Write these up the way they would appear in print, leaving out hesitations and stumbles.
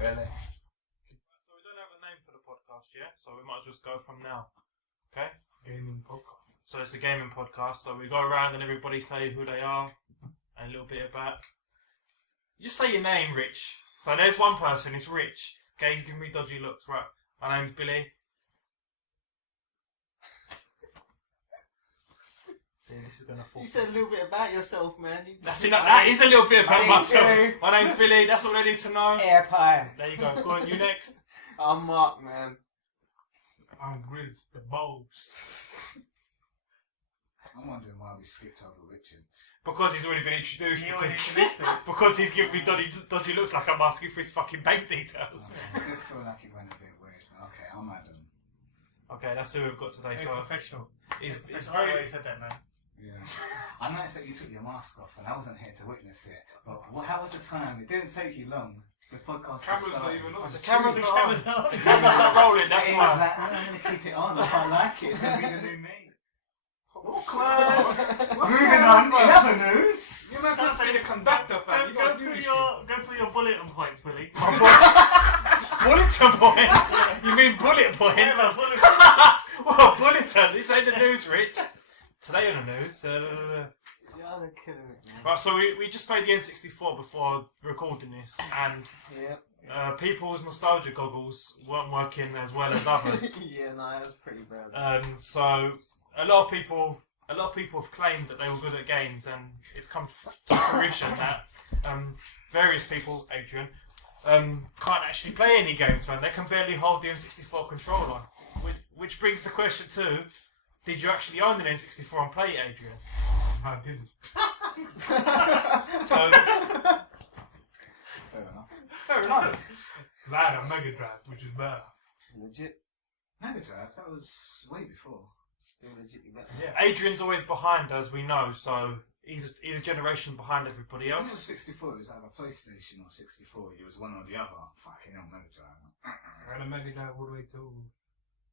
Really? So we don't have a name for the podcast yet, so we might just go from now. Okay? Gaming podcast. So it's a gaming podcast, so we go around and everybody say who they are and a little bit about. Just say your name, Rich. So there's one person, it's Rich. Okay, he's giving me dodgy looks. Right, my name's Billy. See, this is gonna fall. You said a little bit about yourself, man. That's enough. That is a little bit about myself. My name's Billy. That's all I need to know. Air pie. There you go. Go on, you next. I'm Mark, man. I'm Grizz the Boss. I'm wondering why we skipped over Richards. Because he's already been introduced. You already introduced me. Because he's giving me dodgy looks like I'm asking for his fucking bank details. Okay, I just feel like it went a bit weird. Okay, I'm Adam. Okay, that's who we've got today. Very So professional. he's That's the very. way you said that, man. Yeah. I noticed that you took your mask off and I wasn't here to witness it. But how was the time? It didn't take you long. The podcast Camera's started. not even on. The camera's The not on. camera's not. The camera's not rolling. That's It was why. like, I'm going to keep it on. I can't like it. It's going to be the new me. Awkward. Moving on. In other news. You're not supposed to be the conductor, fam. You Go gotta do through this your bulletin points, Billy. Bulletin points? You mean bullet points? Yeah, man, bullet What, bulletin? This ain't the news, Rich. Today on the news. Y'all are killing it, man. Right, so we just played the N64 before recording this, and Yeah. people's nostalgia goggles weren't working as well as others. Yeah, no, it was pretty bad. So a lot of people have claimed that they were good at games, and it's come to fruition that various people, Adrian, can't actually play any games, man. They can barely hold the N64 controller. Which brings the question to, did you actually own the N64 and play it, Adrian? I didn't. So, Fair enough. fair enough. Because I had a Mega Drive, which is better. Legit. Mega Drive, that was way before. Still legit better. Yeah. Adrian's always behind, as we know, so he's a generation behind everybody When it was else. 64, it was either PlayStation or 64. It was one or the other. Fucking hell, Mega Drive. I had a Mega Drive all the way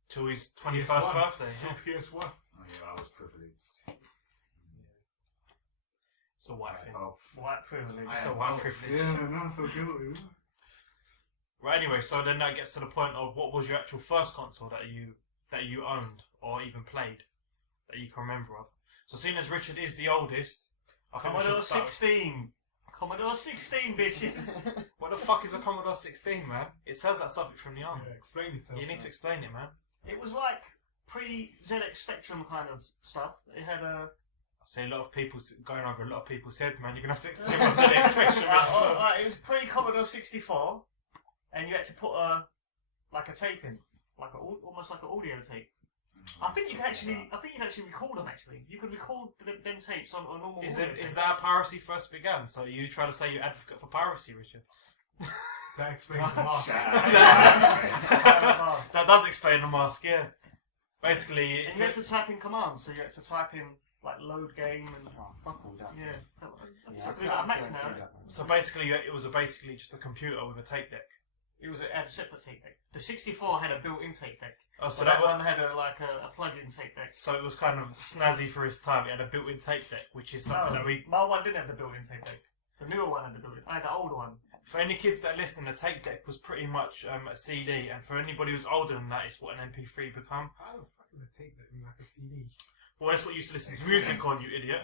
Till his 21st PS1. birthday. till PS1. Oh yeah, I was privileged. It's a white thing. Both. White privilege. It's a white privilege. Yeah, no, so guilty. Right, anyway, so then that gets to the point of what was your actual first console that you owned or even played that you can remember of. So seeing as Richard is the oldest, I think we Commodore should start. 16. Commodore 16, bitches. What the fuck is a Commodore 16, man? It says that something from the arm. Yeah, explain yourself. You need to explain it, man. It was like pre-ZX Spectrum kind of stuff. It had a... I see a lot of people going over a lot of people's heads, man. You're gonna have to explain what's an expression. it was pre-Commodore 64, and you had to put a tape in, almost like an audio tape. I think you could actually record them. Actually, you could record them tapes on a normal. Is audio that tape. how piracy first began? So you try to say you're advocate for piracy, Richard? That explains the mask. That does explain the mask, yeah. Basically, And it's you had to type in commands, so you had to type in like load game and Oh, fuck all that. yeah. Yeah, We got a Mac now. so basically it was basically just a computer with a tape deck. It had a separate tape deck. The 64 had a built-in tape deck. Oh, So that one had a plug-in tape deck. So it was kind of snazzy for his time. It had a built-in tape deck, which is something that we. My one didn't have the built-in tape deck. The newer one had the built-in. I had the older one. For any kids that listen, the tape deck was pretty much a CD, and for anybody who's older than that, it's what an MP3 become. How the fuck is a tape that in like a CD? Well, that's what you used to listen to music on, you idiot.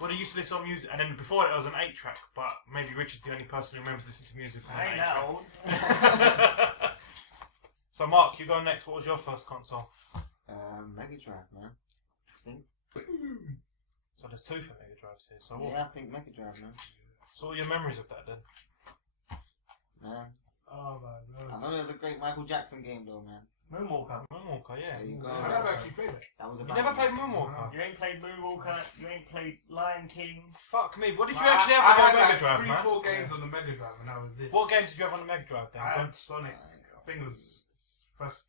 Well, they used to listen on music, and then before it was an 8-track, but maybe Richard's the only person who remembers listening to music on I an ain't that 8-track. old. So, Mark, you go next. What was your first console? Mega Drive, man. So there's two for Mega Drives here. So what? Yeah, I think Mega Drive, man. So what are your memories of that then? Man. Oh my I god. know there's a great Michael Jackson game, though, man. Moonwalker. Moonwalker, yeah. There you go. I never actually played it. That was You about never played Moonwalker? You ain't played Moonwalker. You ain't played Lion King. Fuck me. What did you actually have on the Mega Drive, three, man? 4 games on the Mega Drive, and that was it. What games did you have on the Mega Drive then? I had Sonic. I think it was first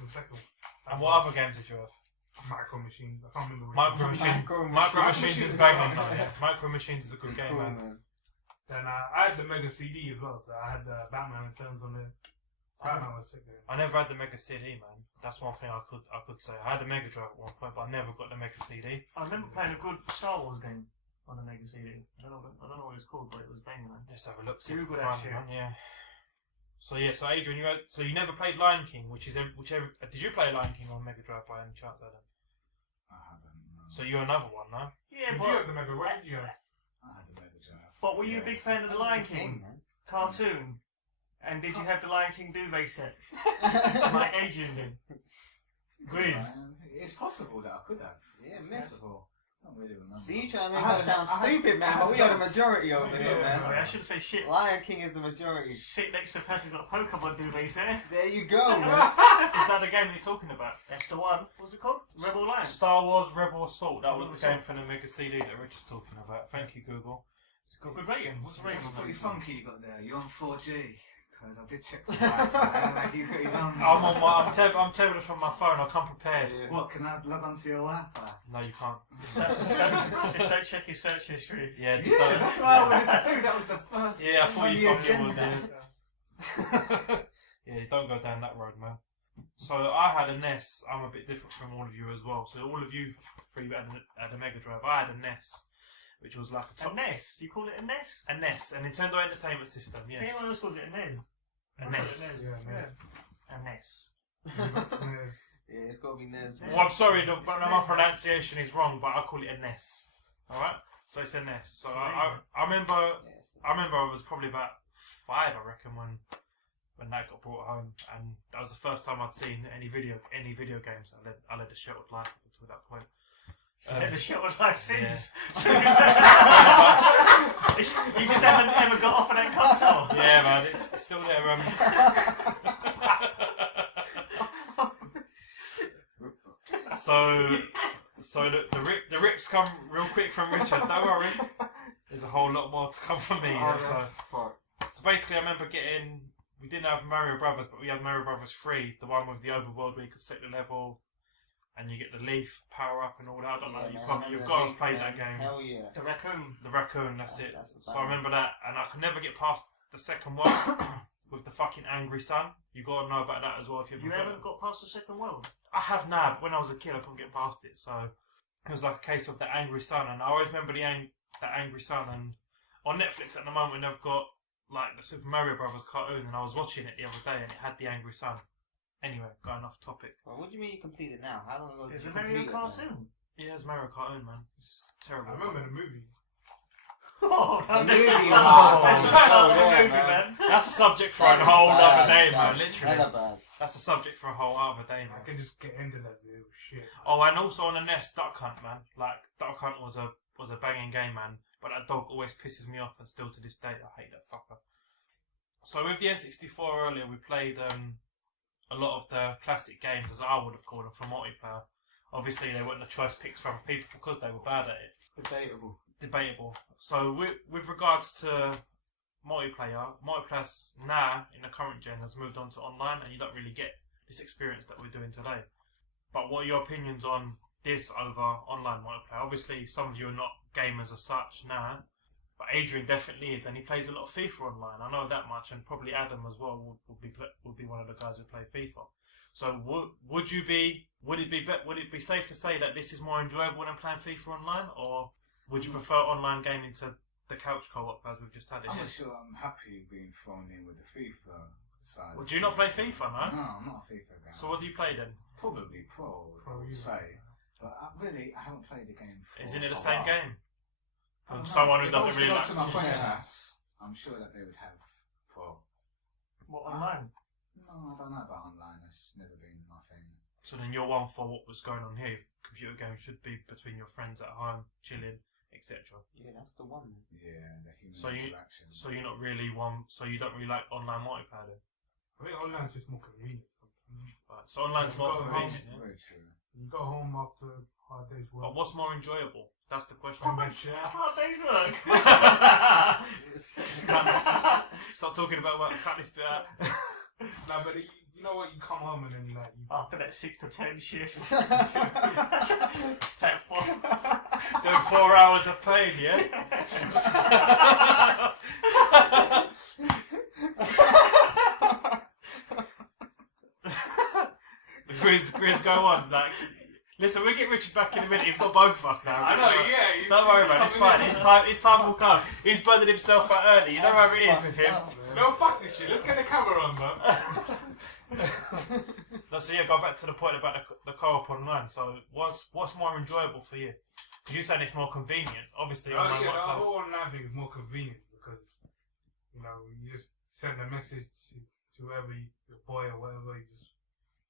and second. And what other games did you have? Micro Machines. I can't remember. Micro Machines is banging though, yeah. Micro Machines is a good game, Cool, man. Then I had the Mega CD as well, so I had the Batman Returns on there. Batman was sick there. I never had the Mega CD, man. That's one thing I could say. I had the Mega Drive at one point, but I never got the Mega CD. I remember playing a good Star Wars game on the Mega CD. I don't know what it's called, but it was banging, man. Let's have a look. See if Google we that can find shit. one, yeah. So yeah, so Adrian, you never played Lion King, whichever. Did you play Lion King on Mega Drive by any chance, Adam? I haven't. No. So you're another one, no? Yeah, Did you have the Mega? What did you have? I had the Mega Drive. but were you a big fan of the Lion King man. cartoon? And did you have the Lion King duvet set like Adrian did? Grizz. It's possible that I could have. Yeah, It's miss. possible. I don't really remember. See, you trying to I make had- us sound I had- stupid, man, but we are the majority over Yeah, here, man. man. I shouldn't say shit. Lion King is the majority. Sit next to a person who's got a Pokemon duvet set. There you go, man. Is that the game you're talking about? That's the one. What's it called? Rebel Alliance. Star Wars Rebel Assault. That was Rebel the game Assault. for the Mega CD that Rich was talking about. Thank you, Google. It's got good rating. What's the rating? That's on pretty that? funky you got there. You're on 4G. Because I did check the Wi-Fi. Like he's got his own. I'm telling this from my phone. I'll come prepared. What, can I log onto your Wi-Fi? No, you can't. Just don't check your search history. Yeah, just Yeah, don't. that's what I wanted to do. That was the first. Yeah, I thought on you the fucking would. agenda. Yeah, don't go down that road, man. So I had a NES. I'm a bit different from all of you as well. So all of you three had a Mega Drive. I had a NES, which was like a A top. NES? You call it a NES? A NES, a Nintendo Entertainment System. Yes. Anyone else calls it a NES? A NES. Yeah, man. A NES. Yeah, it's gotta be Nez. man. Well, I'm sorry, but my pronunciation is wrong, but I call it a NES. All right. So it's a NES. So I remember. Yes. I remember I was probably about 5, I reckon, when that got brought home, and that was the first time I'd seen any video games. I led a sheltered life up until that point. Had the sheltered life since. Yeah. You just haven't ever got off of that console. Yeah, man, it's still there. So the rips come real quick from Richard. Don't worry, there's a whole lot more to come from me. Oh, Yeah, so basically, I remember we didn't have Mario Brothers, but we had Mario Brothers 3, the one with the overworld where you could select the level, and you get the leaf power up and all that. I don't know. You've got to have played that game. Hell yeah. The raccoon. The raccoon, that's it. That's the So I remember that, and I could never get past the second one with the fucking angry sun. You got to know about that as well. If You haven't got past the second world. I have now, but when I was a kid, I couldn't get past it. So it was like a case of the angry sun, and I always remember that angry sun. And on Netflix at the moment, they've got like the Super Mario Brothers cartoon, and I was watching it the other day, and it had the angry sun. Anyway, going off topic. Well, what do you mean you completed now? How long ago did There's you a Mario complete it, man? cartoon. Yeah, it's Mario cartoon, man. It's terrible. I remember the movie. Oh, The that's movie, not oh, the yeah, movie, man. man. That's a subject for a whole other day, man. Literally, Hella bad. that's a subject for a whole other day, I man. can just get into that. It was shit. Oh, and also on the NES, Duck Hunt, man. Like Duck Hunt was a banging game, man. But that dog always pisses me off, and still to this day, I hate that fucker. So with the N64 earlier, we played a lot of the classic games, as I would have called them, for multiplayer. Obviously, they weren't the choice picks for other people because they were bad at it. Debatable. So with regards to multiplayers now in the current gen has moved on to online, and you don't really get this experience that we're doing today. But what are your opinions on this over online multiplayer? Obviously, some of you are not gamers as such now, but Adrian definitely is, and he plays a lot of FIFA online. I know that much, and probably Adam as well would be one of the guys who play FIFA. So would it be safe to say that this is more enjoyable than playing FIFA online, or would you prefer online gaming to the couch co-op as we've just had it? I'm here? not sure I'm happy being thrown in with the FIFA side. Well, do you not play FIFA, no? No, I'm not a FIFA guy. So what do you play then? Probably Pro, I Pro, would you say. But I haven't played the game for Isn't it the a same while. game? I don't know. Someone who If I doesn't was to really go like to my friend's sports. house, I'm sure that they would have Pro. What, online? No, I don't know about online. It's never been my thing. So then you're one for what was going on here. Computer games should be between your friends at home, chilling, etc. Yeah, that's the one. Yeah, the human So you- interaction. So you're not really one. So you don't really like online multiplayer then? I think online's just more convenient. Right. So online's You more go convenient. home. Yeah? Very true. You go home after a hard day's work. But what's more enjoyable? That's the question. Hard day's work. Stop talking about work. Cut this bit out. Nah, but you know what? You come home and then like you After that 6 to 10 shift. That one. Doing 4 hours of pain, yeah? Grizz, go on. Like, Listen, we'll get Richard back in a minute. He's got both of us now. I know, yeah. Don't worry, man. It's fine. His time will come. He's burning himself out early. You know how it is with him. No, fuck this shit. Let's get the camera on, man. No, so yeah, go back to the point about the co-op online. So what's more enjoyable for you? Because you saying it's more convenient. Obviously, Oh online yeah, the workplace. whole online thing is more convenient because you just send a message to whoever your boy or whatever. You just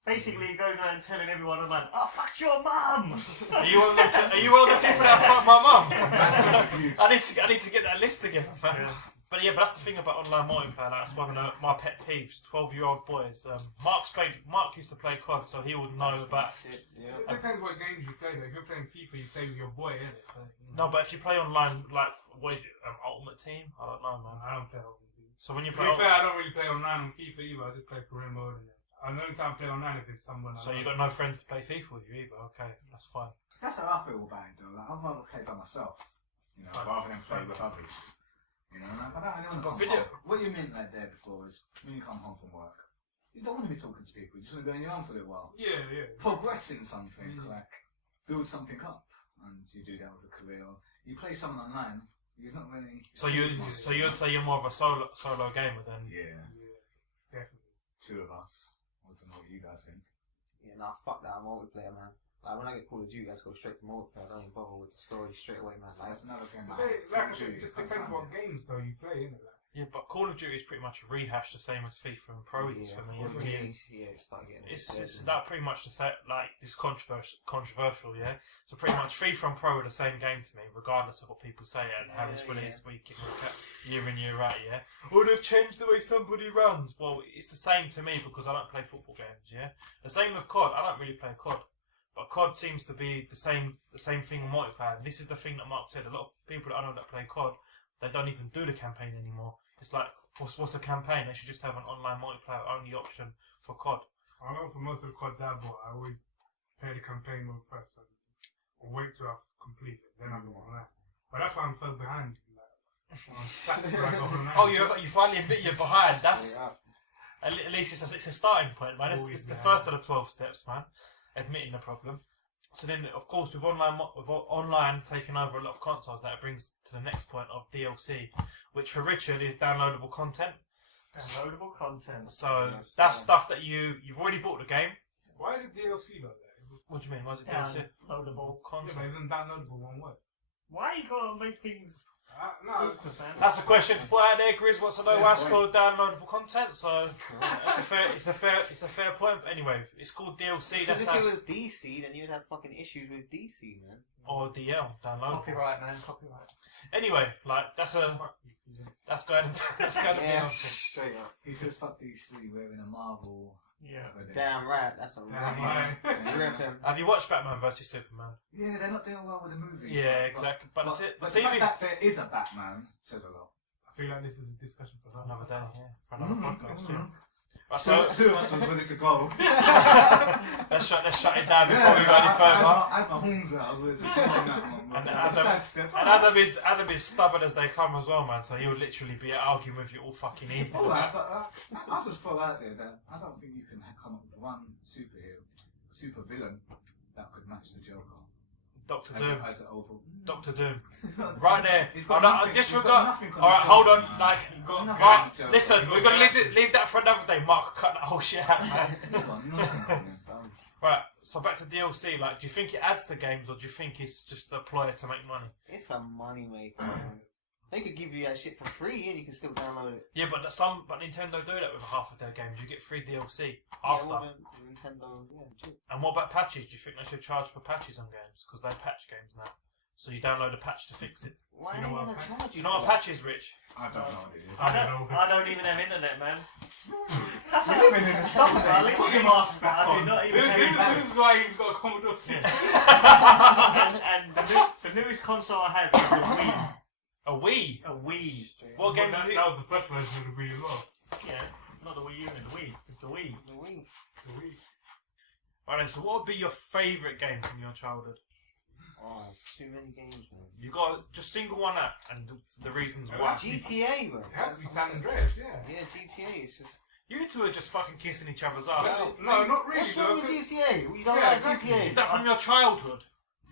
Basically, he goes around telling everyone online, "I fucked your mum." Are you one of the people that fuck my mum? I need to get that list together, man. Yeah. But that's the thing about online multiplayer. Like, that's one of my pet peeves. 12-year-old boys. Mark used to play COD, so he would know about. Shit, yeah. it depends what games you play. Like, if you're playing FIFA, you play with your boy, innit? No, but if you play online, like what is it? Ultimate Team? I don't know, man. I don't play Ultimate Team. So when you To play, be fair, I don't really play online on FIFA either. I just play career mode. And the only time I play online if it's someone. so you got no friends to play FIFA with you either. Okay, that's fine. That's how I feel about it though. Like, I'd rather play by myself, rather than play with others. Like, I don't really want to Video- What you meant like there before is when you come home from work, you don't want to be talking to people. You just want to be on your own for a little while. Yeah. Progressing something, like build something up, and you do that with a career. Or you play someone online, you're not really. So you'd say you're more of a solo gamer then? Yeah, Definitely. two of us. I don't know what you guys think. Yeah, nah, fuck that. I'm multiplayer, man. Like, when I get Call of Duty, I just go straight to multiplayer. I don't even bother with the story straight away, man. So Like, that's another game. Like I said, it just depends what games though you play, innit? Yeah, but Call of Duty is pretty much a rehash, the same as FIFA and Pro is for me. Call of Yeah. Duty, yeah, it's starting getting It's dead, that pretty much the same. Like, it's controversial, yeah. So pretty much FIFA and Pro are the same game to me, regardless of what people say and how it's released week in, year in, year out. Yeah. Oh, they've changed the way somebody runs. Well, it's the same to me because I don't play football games. Yeah. The same with COD. I don't really play COD, but COD seems to be the same thing on multiplayer. And this is the thing that Mark said. A lot of people that I know that play COD, they don't even do the campaign anymore. It's like, what's a campaign? They should just have an online multiplayer only option for COD. I know for most of the CODs I bought, I always play the campaign mode first, or wait till I've completed, then I go online. But that's why I'm so behind. Oh, you finally admit you're behind. That's at least it's a starting point, man. It's the first of the 12 steps, man. Admitting the problem. So then, of course, with online taking over a lot of consoles, that brings to the next point of DLC, which for Richard is downloadable content. Downloadable content. So that's stuff that you've already bought the game. Why is it DLC like that? What do you mean? Why is it DLC? Downloadable Yeah, Content. but isn't downloadable one word? Why you gotta make things? No, it's just, That's a question to put out there. Grizz wants to know why it's called downloadable content. So it's a fair point. But anyway, it's called DLC. Because That's if how, it was DC, then you'd have fucking issues with DC, man. or DL downloadable. Copyright, man. Copyright. Anyway, like that's going to be Yeah, on. straight up. He says fuck DC wearing a Marvel. Yeah. Damn right, that's a Damn rip. right. Rip him. Have you watched Batman vs Superman? Yeah, they're not doing well with the movies. Yeah, but- exactly. But But the the fact TV. that there is a Batman says a lot. I feel like this is a discussion for Another day, yeah, for another podcast. Yeah. Right, So, so two of us was ready to go. let's shut it down before we go any further. I had my horns out. I was ready to go on that one. And The Adam- side steps. And Adam is stubborn as they come as well, man. So he would literally be arguing with you all fucking evening. Alright, but I'll just throw out there that I don't think you can come up with one super villain that could match the Joker. Doctor As Doom. as an overall. Doctor Doom. It's not- Right there. He's Oh, got no, nothing- he's got disregard. nothing on Alright, the hold Joker, on. man. Like, He's got nothing right, on the Joker. listen, we're gonna leave that for another day. Mark, cut that whole shit out, man. He's got nothing on his thumb. Right. So back to DLC. Like, do you think it adds to games, or do you think it's just a ploy to make money? It's a money maker, man. They could give you that shit for free and you can still download it. Yeah, but Nintendo do that with half of their games. You get free DLC after. Yeah, well, Nintendo, yeah, shit. And what about patches? Do you think they should charge for patches on games? Because they patch games now. So you download a patch to fix it. Why You are know they what, gonna charge Do you know what a patch is, Rich? I don't know what it is. I don't even have internet, man. You're living in the summer I days. Put literally your mask back I do on. not even have internet. This is why you've got a Commodore 6. And the newest console I have is a Wii. A Wii. A Wii. What games that, have you? that was the first version of the Wii as well. Yeah, not the Wii U and the Wii. It's the Wii. The Wii. The Wii. Right then, so what would be your favourite game from your childhood? Oh, there's too many games, man. You got just single one out and the reasons why. GTA, bro. It has to be San Andreas, yeah. Yeah, GTA. It's just You two are just fucking kissing each other's ass. No, not really. What's wrong with GTA? You don't Yeah, like exactly. GTA? Is that from your childhood?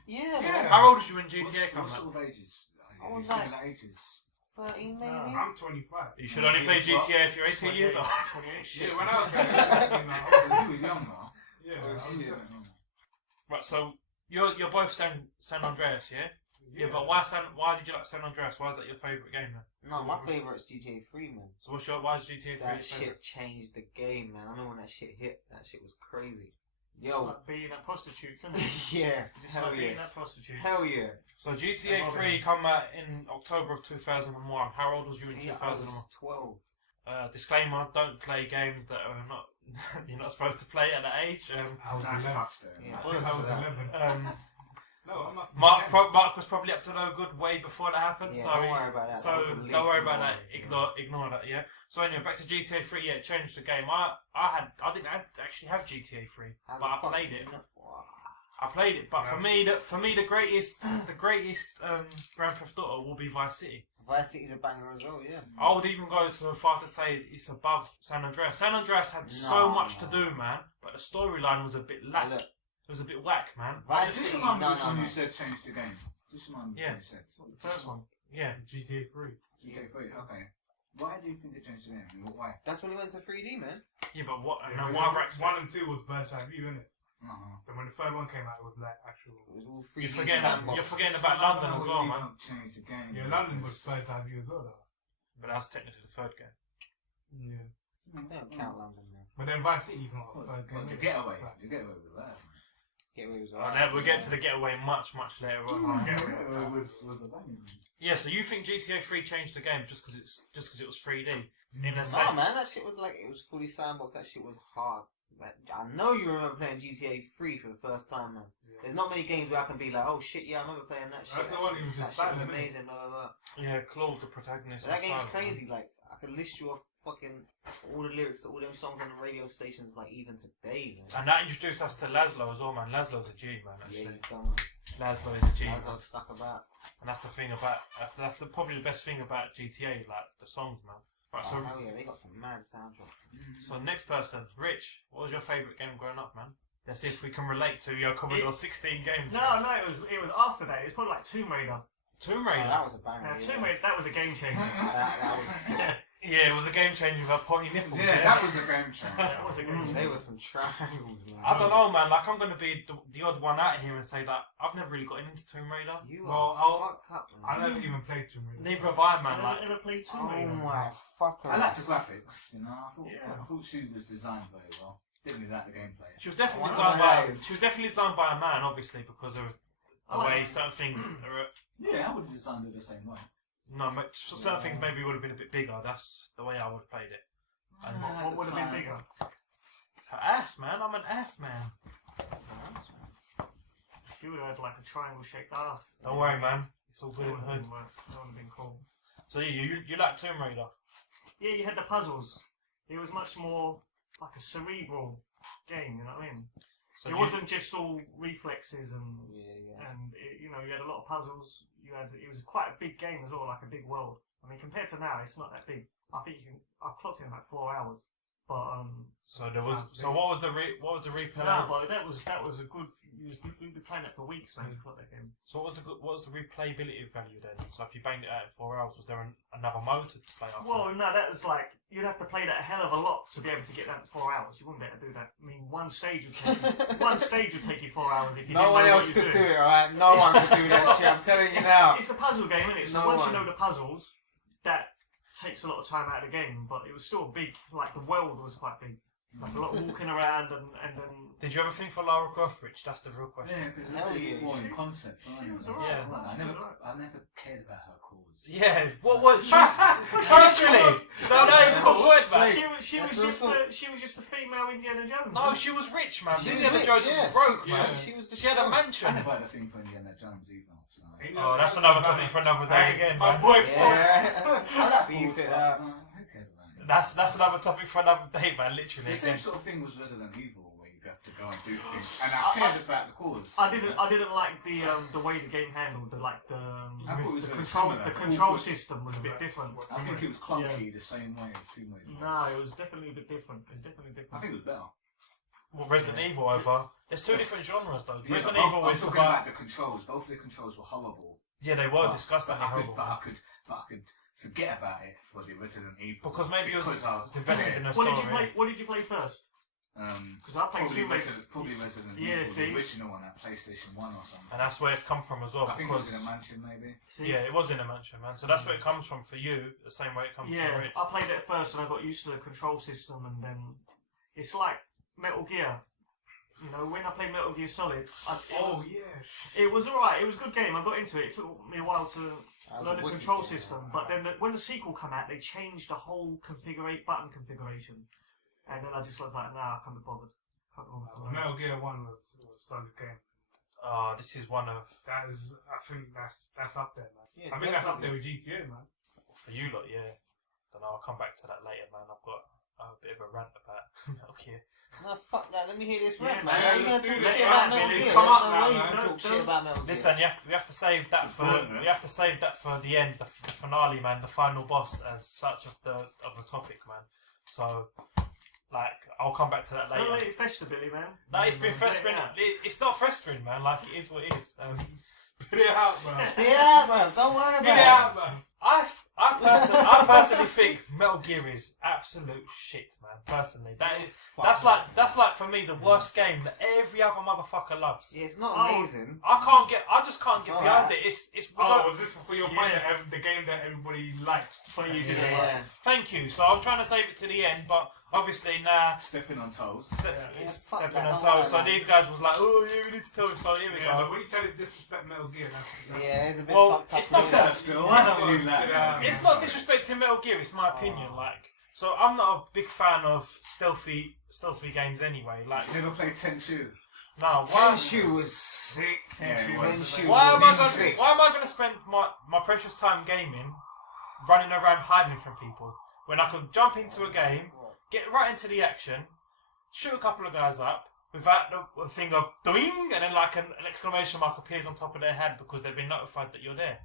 Yeah, Yeah. man. How old was you when GTA came What out? sort of ages? I Are you was like- similar ages? 13 maybe? I'm 25. You should only play GTA if you're 18 years old. 28. Yeah, when I was playing, I You were young now. yeah, Oh, I was shit. Right, so you're both San Andreas, yeah? Yeah, but why did you like San Andreas? Why is that your favourite game then? No, my favourite's GTA 3, man. So why is GTA 3 your That shit favourite? changed the game, man. I remember when that shit hit. That shit was crazy. It's Yo, like being at prostitutes, isn't it? yeah, Just hell like being yeah. at prostitutes. Hell yeah. So GTA 3 come out in October of 2001. How old was you in See, I was 2001? 12. Disclaimer: don't play games that are not you're not supposed to play at that age. I was That's 11. touchdown. Yeah. I was 11. No, I must be 10. Mark was probably up to no good way before that happened. Yeah, so don't worry about that. So That was the least don't worry about that. annoying, Ignore that. Yeah. So anyway, back to GTA 3. Yeah, it changed the game. I didn't actually have GTA 3, How but the I fuck played did it. you not- Wow. I played it, but Yeah. for me, the greatest Grand Theft Auto will be Vice City. Vice City's a banger as well, yeah. I would even go so far to say it's above San Andreas. San Andreas had so much to do, man, but the storyline was a bit lack. Look, It was a bit whack, man. Vice Just City, remind me no, which no, one no. you said changed the game. Just remind me Yeah. what you said. The first one. Yeah. GTA 3. GTA 3, okay. Why do you think they changed the game? I mean, why? That's when he went to 3D, man. Yeah, but what? Yeah, No, because why Rex? 1 and 2 was bird's eye view, innit? Uh-huh. Then when the third one came out, it was like actual. It was all 3D You're forgetting. sandbox. You're forgetting about London as well, man. Changed the game. Yeah, London was bird's eye view as well, though. But that's technically the third game. Yeah. They don't count London, man. But then Vice City's not a third game. The innit? getaway. It's like- The getaway was that. Getaway was Oh, alright. we'll get to the getaway much later on. Getaway was a bang. Yeah, so you think GTA 3 changed the game just because it was 3D? In a Nah, sense. man, that shit was like, it was fully sandbox. That shit was hard. Man, I know you remember playing GTA 3 for the first time, man. Yeah. There's not many games where I can be like, oh shit, yeah, I remember playing that shit. That's the one he was That just shit was silent, innit? amazing, blah, blah, blah. Yeah, Claude, the protagonist. But that was game's silent, man. crazy. Like, I could list you off fucking all the lyrics to all them songs on the radio stations, like, even today, man. And that introduced us to Laszlo as well, man. Laszlo's a G, man. Yeah, Actually, you don't know. Laszlo is a G, That's man. what stuck about. And that's the thing about probably the best thing about GTA, like the songs, man. Right, so Oh, hell yeah, they got some mad soundtrack. so next person, Rich. What was your favourite game growing up, man? Let's see if we can relate to your Commodore 16 games. No, it was after that. It was probably like Tomb Raider. Tomb Oh, Raider. that was a banger. Now, yeah. Tomb Raider, that was a game changer. That was sick. Yeah, Yeah, it was a game changer with pointy nipples. Yeah, that was a game changer. that was a game They changer. were some triangles, man. I don't know, man. Like, I'm going to be the odd one out here and say that I've never really gotten into Tomb Raider. You Well, are fucked up, man. I never even played Tomb Raider. Neither have I, I man. Like, never played Tomb Oh Raider. my fucking. I like the graphics, you know. Yeah. I thought she was designed very well. Didn't really like the gameplay. she was definitely I wonder designed why by. that is. She was definitely designed by a man, obviously, because of the I like way that. certain things are. Yeah, I would have designed it the same way. No, certain things maybe would have been a bit bigger. That's the way I would have played it. And What would have been bigger? her ass, man. I'm an ass man. She would have had like a triangle-shaped ass. Don't worry, man. It's all good That in would the have hood. been cool. So yeah, you like Tomb Raider? Yeah, you had the puzzles. It was much more like a cerebral game. You know what I mean? So It wasn't just all reflexes and Yeah. you know, you had a lot of puzzles. It was quite a big game as well, like a big world. I mean, compared to now, it's not that big. I think I clocked in like 4 hours. But So there was. So what was the replay? no, but that was a good. You'd be playing it for weeks, man. To clock that game. So what was the replayability value then? So if you banged it out in 4 hours, was there another mode to play after? Well, no, that was like you'd have to play that a hell of a lot to be able to get that in 4 hours. You wouldn't be able to do that. I mean, one stage would take you 4 hours if you No didn't one know else what you could were do doing. it, alright? No one could do that shit, I'm telling you now. It's a puzzle game, isn't it? So No once one. you know the puzzles, that takes a lot of time out of the game. But it was still big. Like the world was quite big. Like a lot of walking around and then. Did you ever think for Lara Croft, Rich? That's the real question. Yeah, because Hell it's a yeah. really boring concept. she wasn't was it? alright. Yeah. I never cared about her chords. Yeah. What? Literally. No, that is a good word, man. She was That's just a female Indiana Jones. No, she was rich, man. She was Indiana rich, Jones yeah. was broke, Yeah. man. She was the She had a I mansion. never had a thing for Indiana Jones either. So. Oh, that's another topic for another day again, My man. boy Yeah. I like Beef Ford, it but, up. who cares about it? That's another topic for another day, man. Literally. The same Again. sort of thing was Resident Evil, where you have to go and do things. And I cared about the cause. I didn't like the way the game handled the I thought it was the very control similar. the control system was a bit different. I think it was clunky the same way as Tomb Raider. No, it was definitely a bit different. It was definitely I different. think it was better. Well, Resident Evil over. There's two different genres though. Yeah, Resident but Evil I'm is talking about. about the controls. Both of the controls were horrible. Yeah, they were But disgustingly I could, horrible. but I could forget about it for the Resident Evil. Because maybe it was I invested in a What story. did you play? What did you play first? Because I played probably Resident Yeah, Evil, see? the original one at PlayStation 1 or something. And that's where it's come from as well. I think it was because in a mansion, maybe. See? yeah, it was in a mansion, man. So that's where it comes from for you, the same way it comes from Yeah, Rich. I played it first and I got used to the control system, and then it's like Metal Gear. You know, when I played Metal Gear Solid, it was alright. It was a good game. I got into it. It took me a while to learn the control system, but then when the sequel came out, they changed the whole button configuration, and then I just was like, nah, I can't be bothered. Metal Gear 1 was a solid game. This is one of That is, I think that's up there, man. Yeah, I think that's up there definitely. with GTA, man. for you lot, yeah. Don't know. I'll come back to that later, man. I've got a bit of a rant about Metal Gear. No, fuck that. Let me hear this Yeah, rap, man. man. Yeah, You gonna let's talk do shit that. about Metal Billy, Gear? come There's up no now, way you man. can talk Don't- shit about Metal Gear. Listen, we have to save that for we have to save that for the end, the finale, man, the final boss as such of the topic, man. So, like, I'll come back to that Don't later. let it fester, Billy, man. No, it's been festering. Yeah. It's not festering, man. Like it is what it is. Spit it out, man. Yeah, man. Don't worry Spit it about out, man. I personally think Metal Gear is absolute shit, man. Personally, that's like for me the worst game that every other motherfucker loves. it. Yeah, it's not Oh. amazing. I just can't It's get all behind right. it. It's Oh, was this for your point? Yeah. The game that everybody liked. But you did it. Yeah. Thank you. So I was trying to save it to the end, but obviously now Stepping on toes. it's Yeah, fuck stepping that, on don't worry, toes. So man. these guys was like, oh yeah, we need to tell you. So here we Yeah, but go. when you try to disrespect Metal Gear, that's Yeah, it's a bit Well, fucked up. it's not to that- this. Bill. Yeah. Why do that? Yeah. It's not disrespecting Metal Gear. It's my opinion. Like, so I'm not a big fan of stealthy games anyway. Like, Never played Tenchu. no, why? Tenshu was sick. Yeah, it was. Tenshu Why am was I sick. going to spend my precious time gaming, running around hiding from people, when I could jump into a game, get right into the action, shoot a couple of guys up, without the thing of doing, and then like an exclamation mark appears on top of their head because they've been notified that you're there.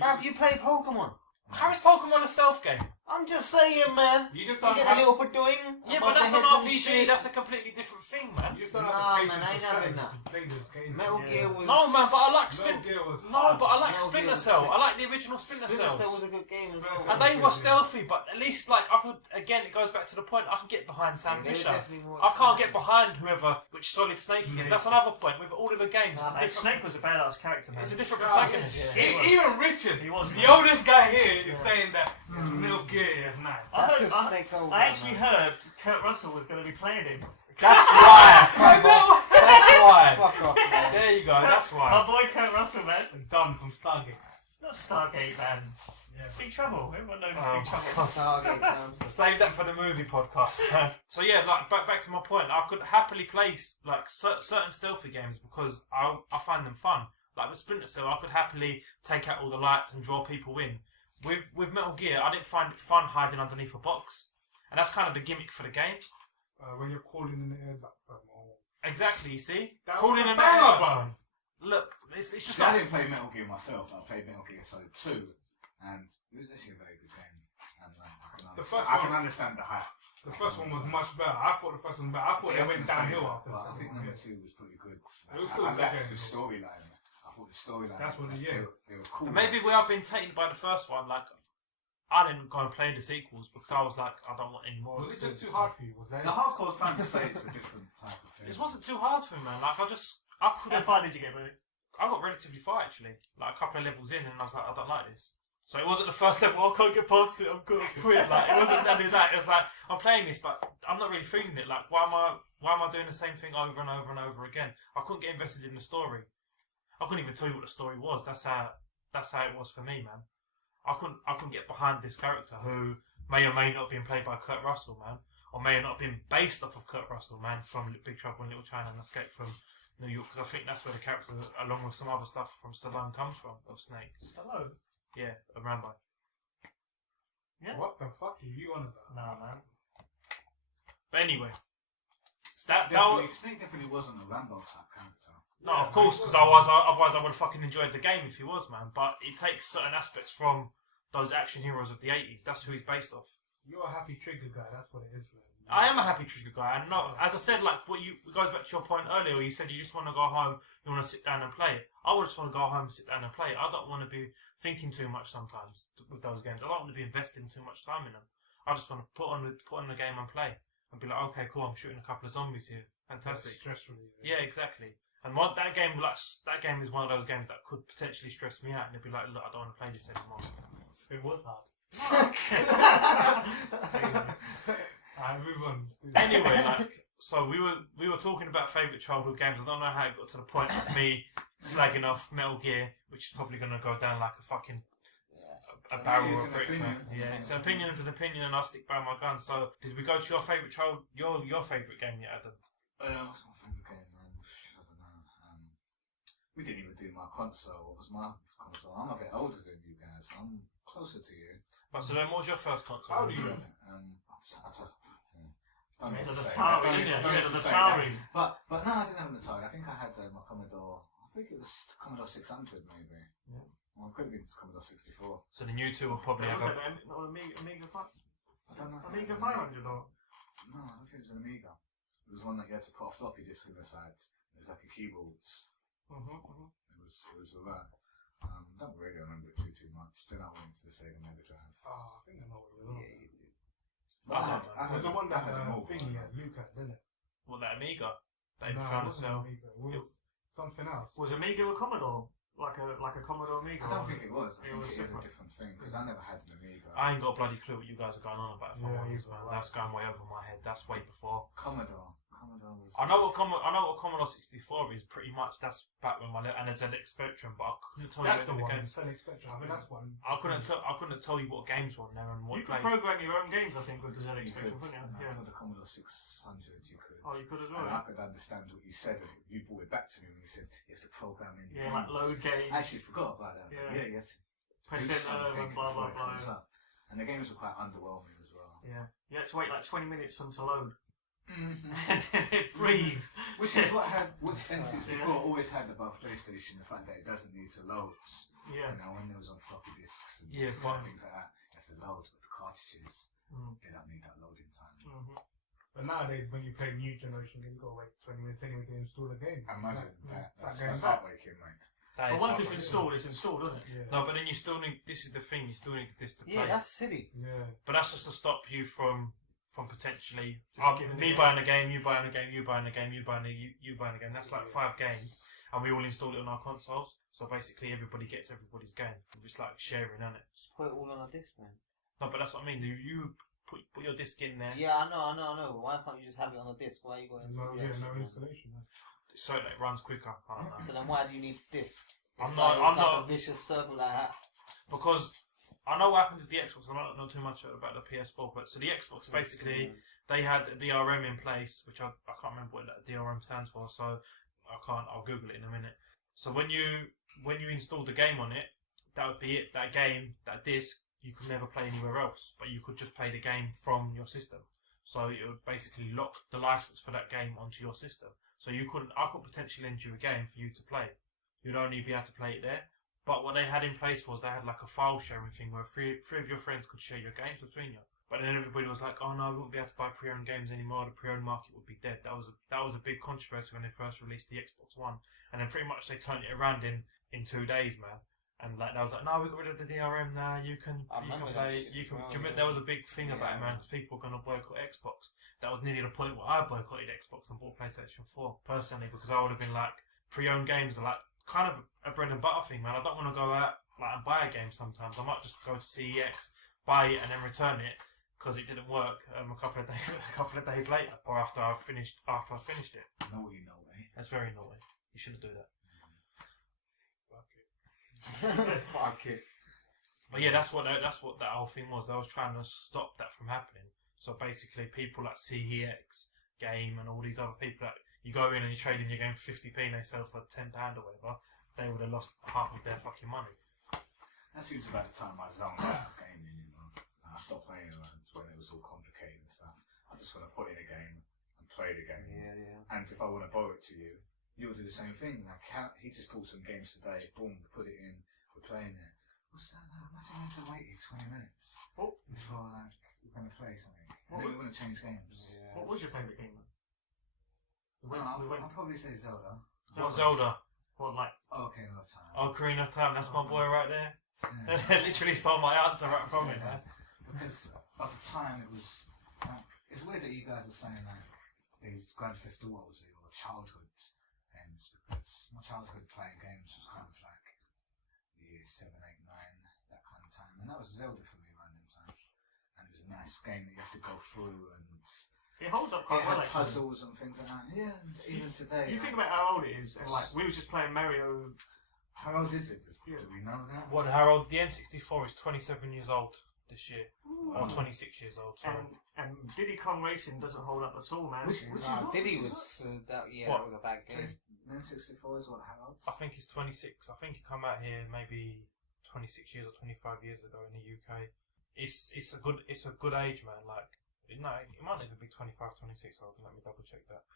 Have you played Pokemon? How is Pokemon a stealth game? I'm just saying, man. You just You don't get a have. little bit doing. Yeah, above but that's the an heads and RPG. shit. That's a completely different thing, man. You just don't Nah, have the man, I patience ain't to having study that. to play this game. Metal Yeah. Gear was. No, man, but I like Metal Splinter. Gear was No, hard, but I like Metal Gear Splinter was Cell. sick. I like the original Splinter Splinter Cell Cells. was a good game as well. And they were stealthy, but at least like I could. Again, it goes back to the point. I can get behind Sam Yeah, they were Fisher. definitely more I can't exciting. get behind whoever, which Solid Snake is. That's another point. With all of the games, Nah, it's, a mate, different, Snake was a badass character, man. it's a different Yeah. protagonist. Yeah. Even Richard, He was, the man. oldest guy here, is saying that Metal Gear is nice. That's because Snake's over. I actually heard Kurt Russell was going to be playing him. That's why. That's why. Fuck off, man. There you go. That's My why. boy Kurt Russell, man. Done from Stargate. Not Stargate, man. Yeah. Big Trouble. Everyone knows Oh, Big Trouble. Target town. Save that for the movie podcast, man. So yeah, like back to my point. I could happily play like certain stealthy games because I find them fun. Like with Splinter Cell, I could happily take out all the lights and draw people in. With Metal Gear, I didn't find it fun hiding underneath a box, and that's kind of the gimmick for the game. When you're calling in the air back from Exactly, you see, That calling was a an banger, air. bro. Look, it's just See, I like didn't play Metal Gear myself. I played Metal Gear Solid 2, and it was actually a very good game. And The first I can one- understand the hype. The first one was much better. I thought the first one was better. I thought Yeah, they went I can say downhill that, after but the I think second number one. 2 was pretty good. It was still a I good liked game, the though. storyline. I thought the storyline. That's what it is. They were cool. maybe we have been tainted by the first one. Like I didn't go and play the sequels because I was like, I don't want any more. Was it just too experiences, hard man. for you? Was that The hardcore fans say it's a different type of thing. It wasn't too hard for me, man. Like I could How have. far did you get with it? I got relatively far actually, like a couple of levels in, and I was like, I don't like this. So it wasn't the first level. I can't get past it. I'm gonna quit. Like it wasn't any of that. It was like I'm playing this, but I'm not really feeling it. Like why am I doing the same thing over and over and over again? I couldn't get invested in the story. I couldn't even tell you what the story was. That's how it was for me, man. I couldn't get behind this character who may or may not have been played by Kurt Russell, man, or may not have been based off of Kurt Russell, man, from Big Trouble in Little China and Escape from New York, because I think that's where the character, along with some other stuff from Stallone, comes from, of Snake. Stallone. Yeah, of Rambo. Yeah. What the fuck are you on about? Nah, man. But anyway, Snake definitely wasn't a Rambo type character. No, of course, because otherwise I would have fucking enjoyed the game if he was, man. But it takes certain aspects from those action heroes of the 80s. That's who he's based off. You're a happy trigger guy. That's what it is, man. I am a happy trigger guy, and not, as I said, like it goes back to your point earlier. Where you said you just want to go home, you want to sit down and play it. I would just want to go home, sit down and play it. I don't want to be thinking too much sometimes with those games. I don't want to be investing too much time in them. I just want to put on the game and play, and be like, okay, cool, I'm shooting a couple of zombies here, fantastic. Stress relief. Yeah, exactly. And that game is one of those games that could potentially stress me out, and it'd be like, look, I don't want to play this anymore. It was hard. Move on. Anyway, so we were talking about favourite childhood games. I don't know how it got to the point of me slagging off Metal Gear, which is probably going to go down like a fucking a barrel of bricks, man. Yeah, it's an opinion, and I'll stick by my gun. So, did we go to your favourite your favourite game yet, Adam? What's my favourite game, man? I don't know. We didn't even do my console. What was my console? I'm a bit older than you guys. I'm closer to you. Right, so then, what was your first console? How old are you? You had an Atari, didn't you? You had an Atari. But no, I didn't have an Atari. I think I had my Commodore. I think it was Commodore 600, maybe. Yeah. Well, it could have been Commodore 64. So then you two will probably have Was a... it not Amiga 500 I don't know. Amiga 500 or? No, I don't think it was an Amiga. It was one that you had to put a floppy disk in the sides. It was like a keyboards. It was alright. Don't really remember it too much. Then I went to the Sega Mega Drive. Oh, I think I know what you're on. Yeah, you did. I was the one that all, thingy had Luca, didn't it? What, that Amiga? That he was No, trying it to wasn't sell? Amiga. It was something else. Was Amiga a Commodore? Like a Commodore Amiga? I don't think it was. I It think was it is a different. different thing because I never had an Amiga. I ain't got a bloody clue what you guys are going on about. If I'm Yeah, honest, you're man. right. That's going way over my head. That's way before. Commodore was. I know what Commodore 64 is. Pretty much that's back when my and it's ZX Spectrum, but I couldn't tell That's you the what one. games. Sonic Spectrum. I think that's one. I couldn't tell you what games were on there and what You could played. program your own games, I think, with the ZX You could. Spectrum, couldn't you? Yeah. For the Commodore 600, you could. Oh, you could as well. And I could understand what you said, and you brought it back to me when you said you have to program in. Yeah, like load games. I actually forgot about that. Yeah. Yes. Press Do enter something and blah blah before it blah. comes up. And the games were quite underwhelming as well. Yeah. You had to wait like 20 minutes for them to load. Mm-hmm. And then it freeze. Which is which N64 always had above PlayStation, the fact that it doesn't need to load. Yeah. You know, when it was on floppy disks and Yeah, things like that, you have to load, but the cartridges, Mm. they don't need that loading time. Mm-hmm. But nowadays, when you play new generation games, you gotta wait 20 minutes anyway to install the game. Imagine That that's game back. heartbreaking, mate. That But is once it's heartbreaking. installed, isn't it? Yeah. No, but then you still need. This is the thing. You still need this to play. Yeah, that's silly. Yeah. But that's just to stop you from potentially giving me the buying a game, you buying a game, you buying a game, you buying a game. That's like 5 games, and we all install it on our consoles. So basically, everybody gets everybody's game. It's like sharing, isn't it? Just put it all on a disc, man. No, but that's what I mean. You put your disc in there, Yeah, I know. Why can't you just have it on a disc? Why you got to No, install yeah, that no shit, man? installation. Man. so that it runs quicker. I don't know. So then why do you need disc? I'm It's not- like, I'm it's like not- a vicious circle like that. Because I know what happened with the Xbox. I don't know too much about the PS4, but so the Xbox basically they had a DRM in place, which I can't remember what that DRM stands for, so I'll Google it in a minute. So when you install the game on it, that would be it. That game, that disc, you could never play anywhere else, but you could just play the game from your system. So it would basically lock the license for that game onto your system. So I could potentially lend you a game for you to play. You'd only be able to play it there. But what they had in place was they had like a file sharing thing where three of your friends could share your games between you. But then everybody was like, "Oh no, we won't be able to buy pre-owned games anymore. The pre-owned market would be dead." That was a big controversy when they first released the Xbox One, and then pretty much they turned it around in 2 days, man. And like that was like, "No, we got rid of the DRM now. You can I remember that play. shit You can." as well, Do you remember yeah. there was a big thing about it, man, because people were going to boycott Xbox. That was nearly the point where I boycotted Xbox and bought PlayStation 4 personally, because I would have been like, pre-owned games are like kind of a bread and butter thing, man. I don't want to go out like and buy a game sometimes. I might just go to CEX, buy it, and then return it because it didn't work a couple of days later, or after I finished it. Naughty, eh? That's very naughty. You shouldn't do that. Fuck it. But yeah, that's what that whole thing was. They was trying to stop that from happening. So basically, people like CEX, Game, and all these other people that you go in and you trade in your game for 50p and they sell for £10 or whatever, they would have lost half of their fucking money. That seems about the time I zoned out of gaming, you know. I stopped playing when it was all complicated and stuff. I just want to put in a game and play the game. Yeah. And if I want to borrow it to you, you'll do the same thing. Like, he just bought some games today, boom, put it in, we're playing it. What's that now? Imagine you have to wait 20 minutes before, like, we're going to play something. And then we're going to change games. Yeah. What was your favourite game? Well, I'll probably say Zelda. What Zelda? What, like? Ocarina of Time. Ocarina of Time. That's my boy right there. Yeah. Literally stole my answer right from it. Man. Because at the time it was like, it's weird that you guys are saying like these Grand Theft Autos or childhood games, because my childhood playing games was kind of like years 7, 8, 9, that kind of time, and that was Zelda for me around them times. And it was a nice game that you have to go through, and It holds up it quite well, had actually. puzzles and things like that. Yeah, and even today. You like, think about how old it is, and like we were just playing Mario. how old is it? Do we know that? What, Harold? The N64 is 27 years old this year. Or 26 years old, sorry. And Diddy Kong Racing doesn't hold up at all, man. Which Diddy was that What? was a bad game. N64 is what, Harold's? I think he's 26. I think he come out here maybe 26 years or 25 years ago in the UK. It's a good age, man. Like, no, it might even be 25, 26. Hold on, let me double check that.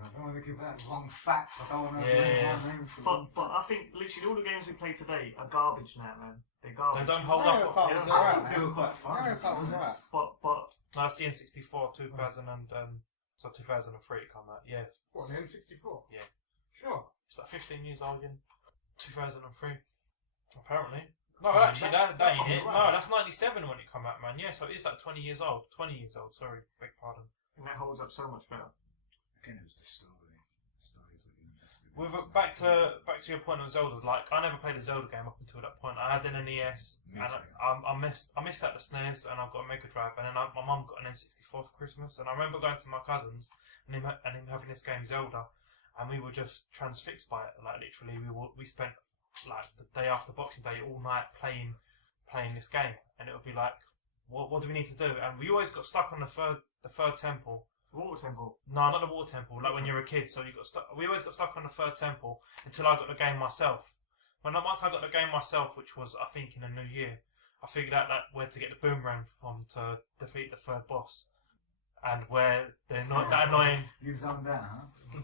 I don't want to give that wrong facts. I don't want to Yeah. But I think literally all the games we play today are garbage now, man. They're garbage. They don't hold Mario up. Kart Yeah, was I alright, They man. were quite fun. Mario Kart was alright. But No, that's the N64 2000 and 2003 it come out. Yeah, What, the N64? Yeah. Sure. it's like 15 years old in 2003. Apparently. No, actually, that ain't it. No, that's 97 when it come out, man. Yeah, so it is like 20 years old. 20 years old. Sorry, beg pardon. and that holds up so much better. Again, it was the story. The stories that you invested in. With back to your point on Zelda, like I never played a Zelda game up until that point. I had an NES, Me and too. I missed out the SNES, and I've got a Mega Drive, and then my mum got an N64 for Christmas, and I remember going to my cousins and him having this game Zelda, and we were just transfixed by it. Like literally, we spent like the day after Boxing Day all night playing this game, and it would be like, what do we need to do? And we always got stuck on the third temple. Water Temple. No, not the water temple. Like when you're a kid, so you got stuck. We always got stuck on the third temple until I got the game myself. Once I got the game myself, which was I think in the new year, I figured out that where to get the boomerang from to defeat the third boss, and where that annoying You've done that, huh?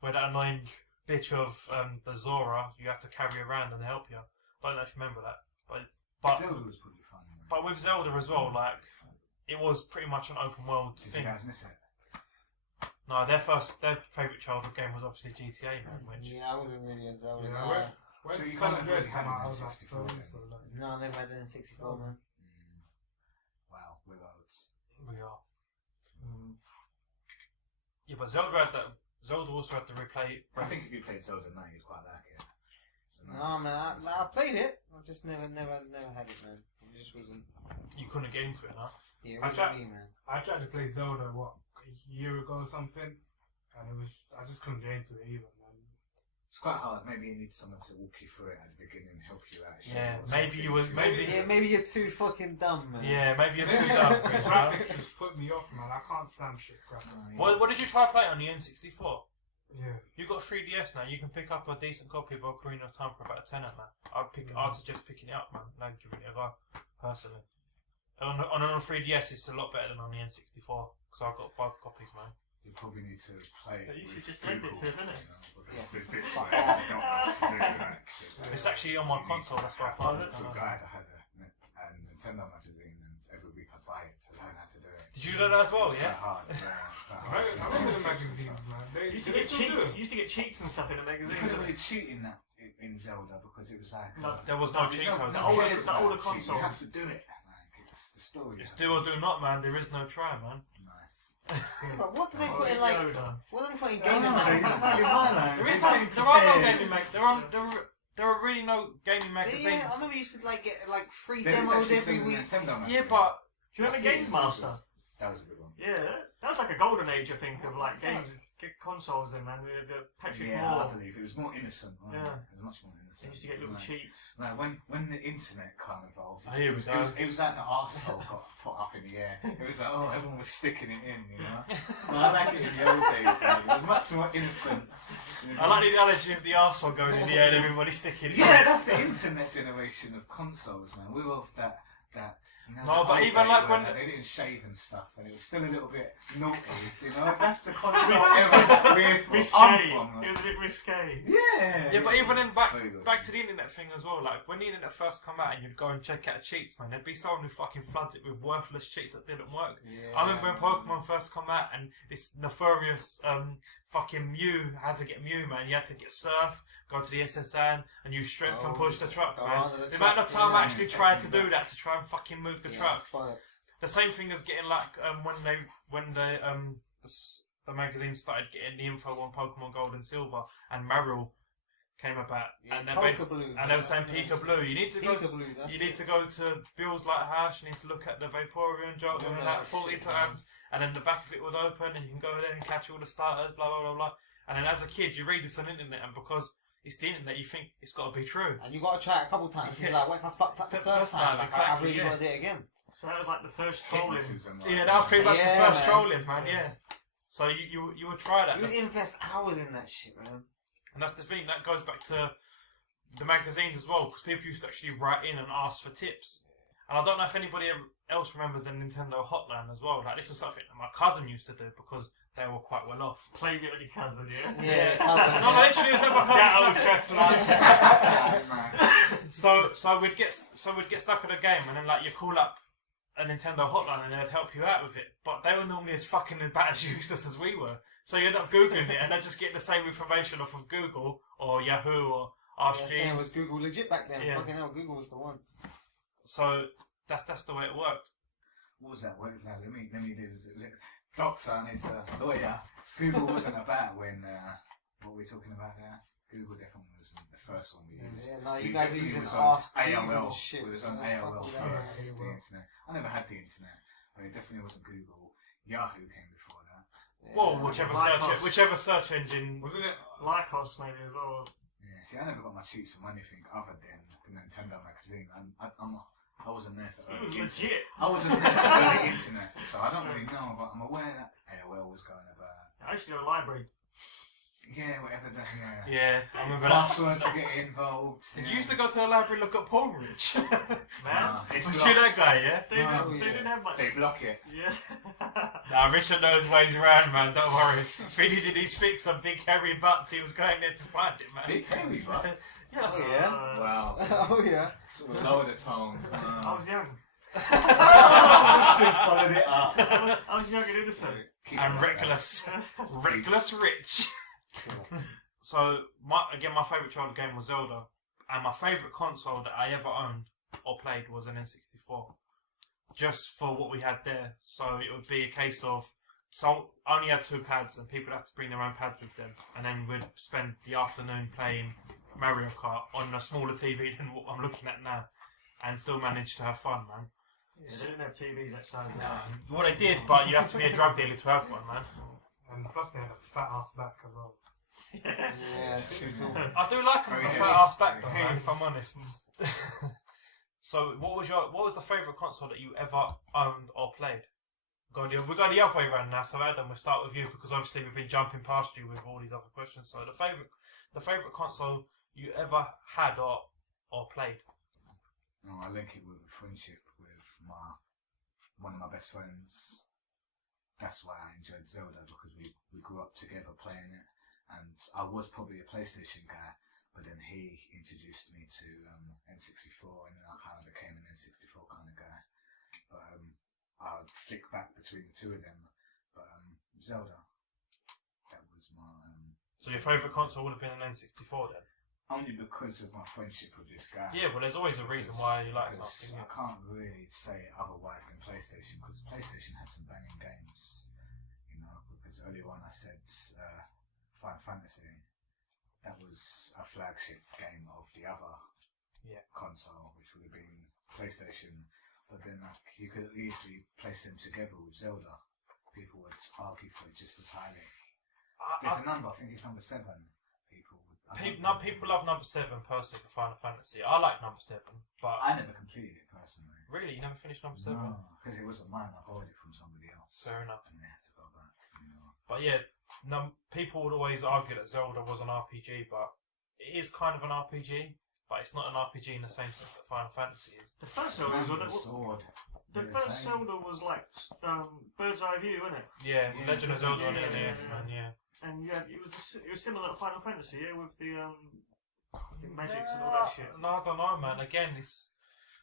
where that annoying bitch of the Zora you have to carry around and help you. Don't know if you remember that, but Zelda was pretty fun. Man. but with Zelda as well, like it was pretty much an open world Did thing. you guys miss it? No, their favourite childhood game was obviously GTA, man. Which Yeah, I wasn't really a Zelda Yeah, guy. when So you San can't Andreas really came have out, I an was like, N64 then? No, I never had an N64, man. Wow, we're old. we are. Yeah, but Zelda also had the replay. I think if you played Zelda now, you'd quite like it. It's a No, nice- man, I played it. I just never had it, man. It just wasn't. You couldn't get into it, huh? Yeah, it I wasn't tried- me, man. I tried to play Zelda, a year ago or something, and I just couldn't get into it either, man. It's quite hard. Maybe you need someone to walk you through it at the beginning and help you out. show Yeah, you what maybe some you was- things maybe- do. Yeah, maybe you're too fucking dumb, man. Yeah, maybe you're too dumb for The it, huh? traffic just put me off, man. I can't stand shit crap. Oh, yeah. What did you try playing on the N64? Yeah. You got 3DS now. You can pick up a decent copy of Ocarina of Time for about a tenner, man. I'd suggest picking it up, man. And giving it a go, personally. On a 3DS, it's a lot better than on the N64 because I've got both copies, man. You probably need to play it. But you should with just lend it Google, to him, innit? you know, because Yeah. there's bits where you don't know what to do. Like, It's actually on my console. That's why I I found was a it. guy that had a Nintendo magazine, and every week I'd buy it to learn how to do it. Did you learn that as well? It's Yeah. quite hard. Yeah, it's quite I hard. remember the magazines, man. They You used to they get still do cheats. it. You used to get cheats and stuff in the You magazine. couldn't didn't really you? cheat in Zelda because it was like No, There was no there's cheat codes. no, older- pairs the older about cheat. You consoles. have to do it. Like it's the story. It's you do have or do not, man. There is no try, man. to- Nice. But what do they Oh, put in, like, Yoda. what do they put in Oh, gaming no, magazines? it's slightly violent. There is It's no. very There are no prepared. gaming there are really no gaming magazines. Yeah, I remember you used to like get like free There is demos actually every still a week. Nintendo Yeah, magazine. but Do you remember I see it Games in Master? socials. That was a good one. Yeah, that was like a golden age, I think, of like Fuck. games, consoles. Then, man, with Patrick Yeah, I Moore. believe it was more innocent. Wasn't Yeah. it? It was much more They innocent. used to get little Like, cheats. Like when the internet kind of evolved, Here we it go. was like the arsehole got put up in the air. It was like, oh, everyone was sticking it in, you know. But I like it in the old days, man. It was much more innocent. I like the analogy of the arsehole going in the air and everybody sticking it. Yeah, that's the internet generation of consoles, man. We're of that You know, No, the but old even day like where when- they didn't shave and stuff, and it was still a little bit naughty. You know, that's the console everyone's weird for. Risque. I'm from. It was a bit risque. Yeah. Yeah, but even then, back Very good. to the internet thing as well. Like when the internet first come out, and you'd go and check out cheats, man. There'd be someone who fucking floods it with worthless cheats that didn't work. Yeah, I remember when Pokemon first come out, and this nefarious fucking Mew had to get Mew, man. You had to get Surf, go to the SSN, and use Strength and push the truck, go man. under the The amount of truck, time I yeah. actually tried to do that to try and fucking move the Yeah, truck. it's bollocks. The same thing as getting like when the magazine started getting the info on Pokemon Gold and Silver, and Marill came about, Yeah, and they Pokeblue, and they were saying yeah. Peekaboo. You need to go. Peekaboo, that's You need it. to go to Bill's Lighthouse. You need to look at the Vaporeon Jolteon Remember and that that 40 shit, times, and then the back of it would open, and you can go there and catch all the starters. Blah blah blah blah. And then as a kid, you read this on the internet, and because it's the internet, you think it's got to be true. And you got to try it a couple times. You're Yeah. like, what if I fucked up the first time? Like, I exactly, really yeah. got to do it again. So that was like the first trolling. Hypnotism, like Yeah, that was pretty much Yeah, the first man. trolling, man. Yeah. So you would try that. You would That's- invest hours in that shit, man. And that's the thing, that goes back to the magazines as well, because people used to actually write in and ask for tips. And I don't know if anybody else remembers the Nintendo hotline as well. Like, this was something that my cousin used to do because they were quite well off. Played it on your cousin, yeah? Yeah, cousin. No, literally, it was at my That old cousin's. chestnut. So we'd get stuck at a game, and then like you call up a Nintendo hotline, and they'd help you out with it. But they were normally as fucking about as useless as we were. So you end up googling it, and they'd just get the same information off of Google or Yahoo or Ask Yeah, saying it was Jeeves. Google legit back then. Yeah. Fucking hell, Google was the one. So that's the way it worked. What was that word? Let me do it. Doctor and his lawyer. Google wasn't about when. What were we talking about there? Google definitely wasn't the first one we used. Yeah, no, you We guys were definitely using was on Ask Jeeves AOL. and shit. We was on Yeah, AOL fuck first. yeah. The internet. I never had the internet, but it definitely wasn't Google. Yahoo came before that. Yeah. Well, whichever search engine. Wasn't it? Lycos maybe as well. Yeah. See, I never got my cheats from anything other than the Nintendo magazine. I wasn't there for It was early internet. legit. I wasn't there for early internet, so I don't really know. But I'm aware that AOL was going about. I used to go to the library. Yeah, whatever the Yeah, I remember that. passwords to get involved. Did you used to go to the library and look at porn, Rich? Man, It's Was you that blocked. guy, yeah? they, didn't, Oh, they yeah. didn't have much. They block it. Yeah. Nah, Richard knows ways around, man. Don't worry. If he needed his fix on big hairy butts, he was going there to find it, man. Big hairy butts. Yes. Oh, yeah? Wow. Oh, yeah. Sort of lower the tone. I was young. Followed it up. I was young and innocent. Keep And it like reckless. Reckless Rich. So, my favourite childhood game was Zelda. And my favourite console that I ever owned or played was an N64. Just for what we had there. So, it would be a case of, I only had 2 pads and people would have to bring their own pads with them. And then we'd spend the afternoon playing Mario Kart on a smaller TV than what I'm looking at now. And still manage to have fun, man. Yeah, they didn't have TVs that size. Well, they did, but you have to be a drug dealer to have one, man. And plus they had a fat ass back as well. Yeah, too tall. I do like them Very for heavy. fat ass back though, Very man, heavy. if I'm honest. So, what was the favourite console that you ever owned or played? We go the other way around now. So, Adam, we'll start with you because obviously we've been jumping past you with all these other questions. So, the favourite console you ever had or played? No, I link it with a friendship with one of my best friends. That's why I enjoyed Zelda, because we grew up together playing it, and I was probably a PlayStation guy, but then he introduced me to N64, and then I kind of became an N64 kind of guy. But I'd flick back between the two of them. But Zelda, that was my So, your favourite console would have been an N64 then? only because of my friendship with this guy. Yeah, well, there's always a reason why you like Because something. I can't really say it otherwise than PlayStation, because PlayStation had some banging games, you know. Because earlier on I said Final Fantasy, that was a flagship game of the other console, which would have been PlayStation. But then you could easily place them together with Zelda. People would argue for it just as highly. There's a number, I think it's number 7. People love number 7 personally for Final Fantasy. I like number 7, but I never completed it personally. really, you never finished number 7? No, because it wasn't mine. I borrowed it from somebody else. Fair enough. And they had to go back. You know. But yeah, people would always argue that Zelda was an RPG, but it is kind of an RPG, but it's not an RPG in the same sense that Final Fantasy is. The first one was Man with a sword. The Yeah, first same. Zelda was like bird's eye view, wasn't it? Yeah, Yeah, Legend of Zelda on yeah, SNES, yeah. man. Yeah. And it was similar to Final Fantasy, yeah, with the magics and all that shit. No, I don't know, man. Again, it's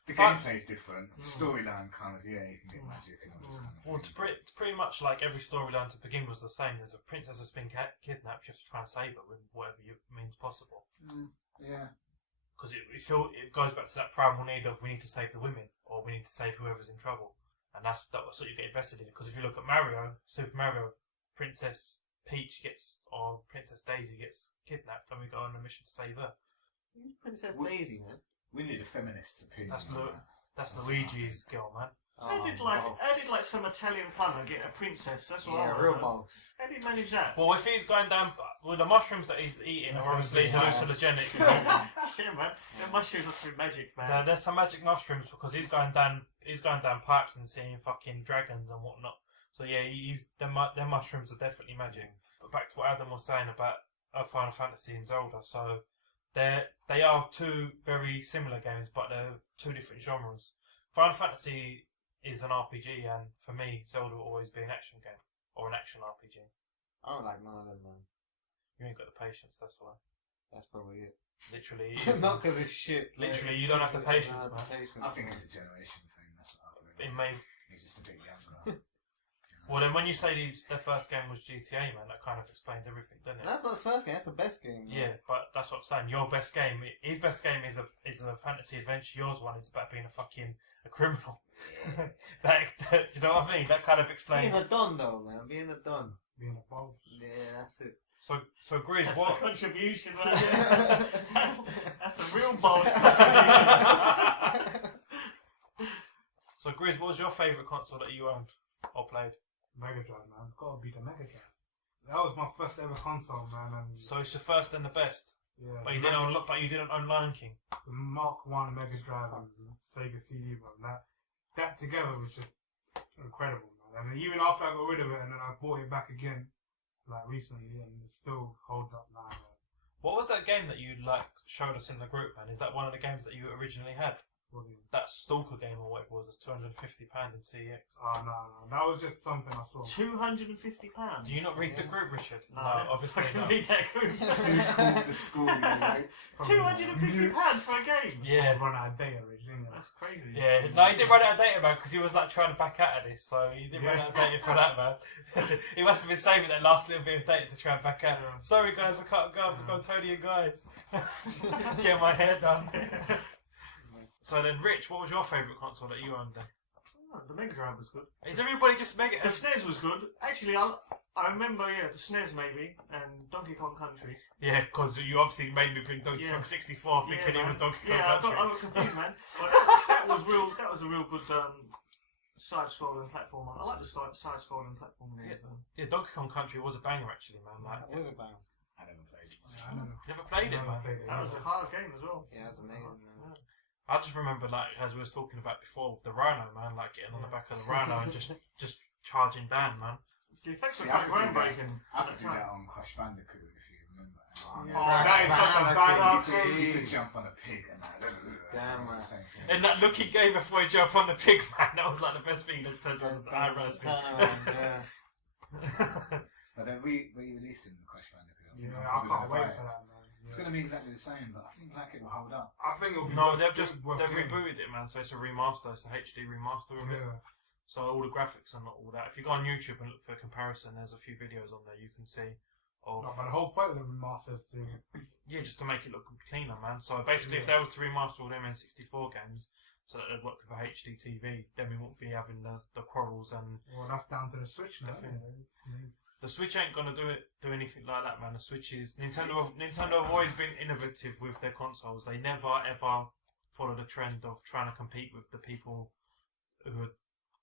The Fun- gameplay's different. Mm. Storyline kind of, you can get magic and all this kind of well, thing. it's pretty much like every storyline to begin was the same. There's a princess that's been kidnapped. You have to try and save her with whatever means possible. Yeah. Because it goes back to that primal need of we need to save the women or we need to save whoever's in trouble, and that's what you get invested in. Because if you look at Mario, Super Mario, Princess Peach or Princess Daisy gets kidnapped, and we go on a mission to save her. Princess What- Daisy, man. We need a feminist's opinion. That's on Lu- that. That's Luigi's girl, man. How did like some Italian plumber get a princess? That's what I Yeah, want real to know. boss. How did he manage that? Well, if he's going down, well, the mushrooms that he's eating are obviously hallucinogenic. Yeah, man. The mushrooms must be magic, man. There's some magic mushrooms because he's going down pipes and seeing fucking dragons and whatnot. So yeah, them mushrooms are definitely magic. But back to what Adam was saying about Final Fantasy and Zelda. So they are two very similar games, but they're two different genres. Final Fantasy is an RPG, and for me, Zelda will always be an action game or an action RPG. I don't like none of them, man. You ain't got the patience, that's why. That's probably it. Literally, it It's is, not man. because it's shit. Literally, Like, you it's don't just have the that I patience, don't have man. the patience. I think it's a generation thing. That's what I think. It may. He's just a bit younger. Well, then when you say their first game was GTA, man, that kind of explains everything, doesn't it? That's not the first game. That's the best game. Man. Yeah, but that's what I'm saying. Your best game, his best game is a fantasy adventure. Yours one is about being a criminal. that you know what I mean? That kind of explains. Being a don, though, man. Being a don. Being a boss. Yeah, that's it. So Grizz, That's what? a contribution, man. that's a real boss contribution. So Grizz, what was your favourite console that you owned or played? Mega Drive, man. Gotta be the Mega Drive. That was my first ever console, man. And So it's your first and the best, yeah, but you didn't own Lion King. the Mark 1 Mega Drive and Sega CD, man. That together was just incredible, man. And even after I got rid of it and then I bought it back again, like recently, and it still holds up now, man. What was that game that you showed us in the group, man? Is that one of the games that you originally had? What do you- That Stalker game or whatever it was, it's £250 in CEX. Oh, no. That was just something I saw. £250. Do you not read the group, Richard? No, I didn't obviously fucking not. read that group. Too cool for school, you know. £250 for a game. Yeah. Run out of data, Rich, didn't it? That's crazy. Yeah, no, he didn't run out of data, man, because he was trying to back out of this, so he didn't run out of data for that, man. He must have been saving that last little bit of data to try and back out. Yeah. Sorry, guys, I can't go. I've got Tony and guys. Get my hair done. So then, Rich, what was your favourite console that you owned then? Oh, the Mega Drive was good. Is everybody just mega? The SNES was good. Actually, I remember, the SNES maybe, and Donkey Kong Country. Yeah, because you obviously made me bring Donkey Kong 64 thinking it was Donkey Kong Yeah, Country. I got confused, man. But that was real. That was a real good side-scrolling platformer. I like the side-scrolling platform games. Yeah, Donkey Kong Country was a banger actually, man. That was a bang. I never played it. Yeah, I know. Never played it, Never man. played it. That was a hard game as well. Yeah, that was amazing, man. I just remember, as we was talking about before, with the Rhino, man, getting on the back of the Rhino and just charging down, man. The effects See, were I quite could do that. groundbreaking I at could the do that time. on Crash Bandicoot if you remember. Yeah. Oh, that is such a badass You could game. jump on a pig and that. Damn It's right. the same thing. And that look he gave before he jumped on the pig, man, that was the best thing. He just turned on the eyebrows. Turn around, yeah. But they're re-releasing Crash Bandicoot. Yeah, I'm I probably can't gonna wait buy for it. that, man. It's Yeah. going to be exactly the same, but I think it will hold up. I think it'll be No, worth- they've worth doing. rebooted it, man. So it's a remaster. It's a HD remaster of it. Yeah. So all the graphics and all that. If you go on YouTube and look for a comparison, there's a few videos on there you can see. Of No, but the whole point of the remaster is to yeah, just to make it look cleaner, man. So basically, if they was to remaster all them N64 games, so that they'd work with a HD TV, then we won't be having the quarrels and well, that's down to the Switch now. Definitely. Yeah. the Switch ain't gonna do anything like that, man. The Switch is Nintendo have always been innovative with their consoles. They never ever follow the trend of trying to compete with the people who are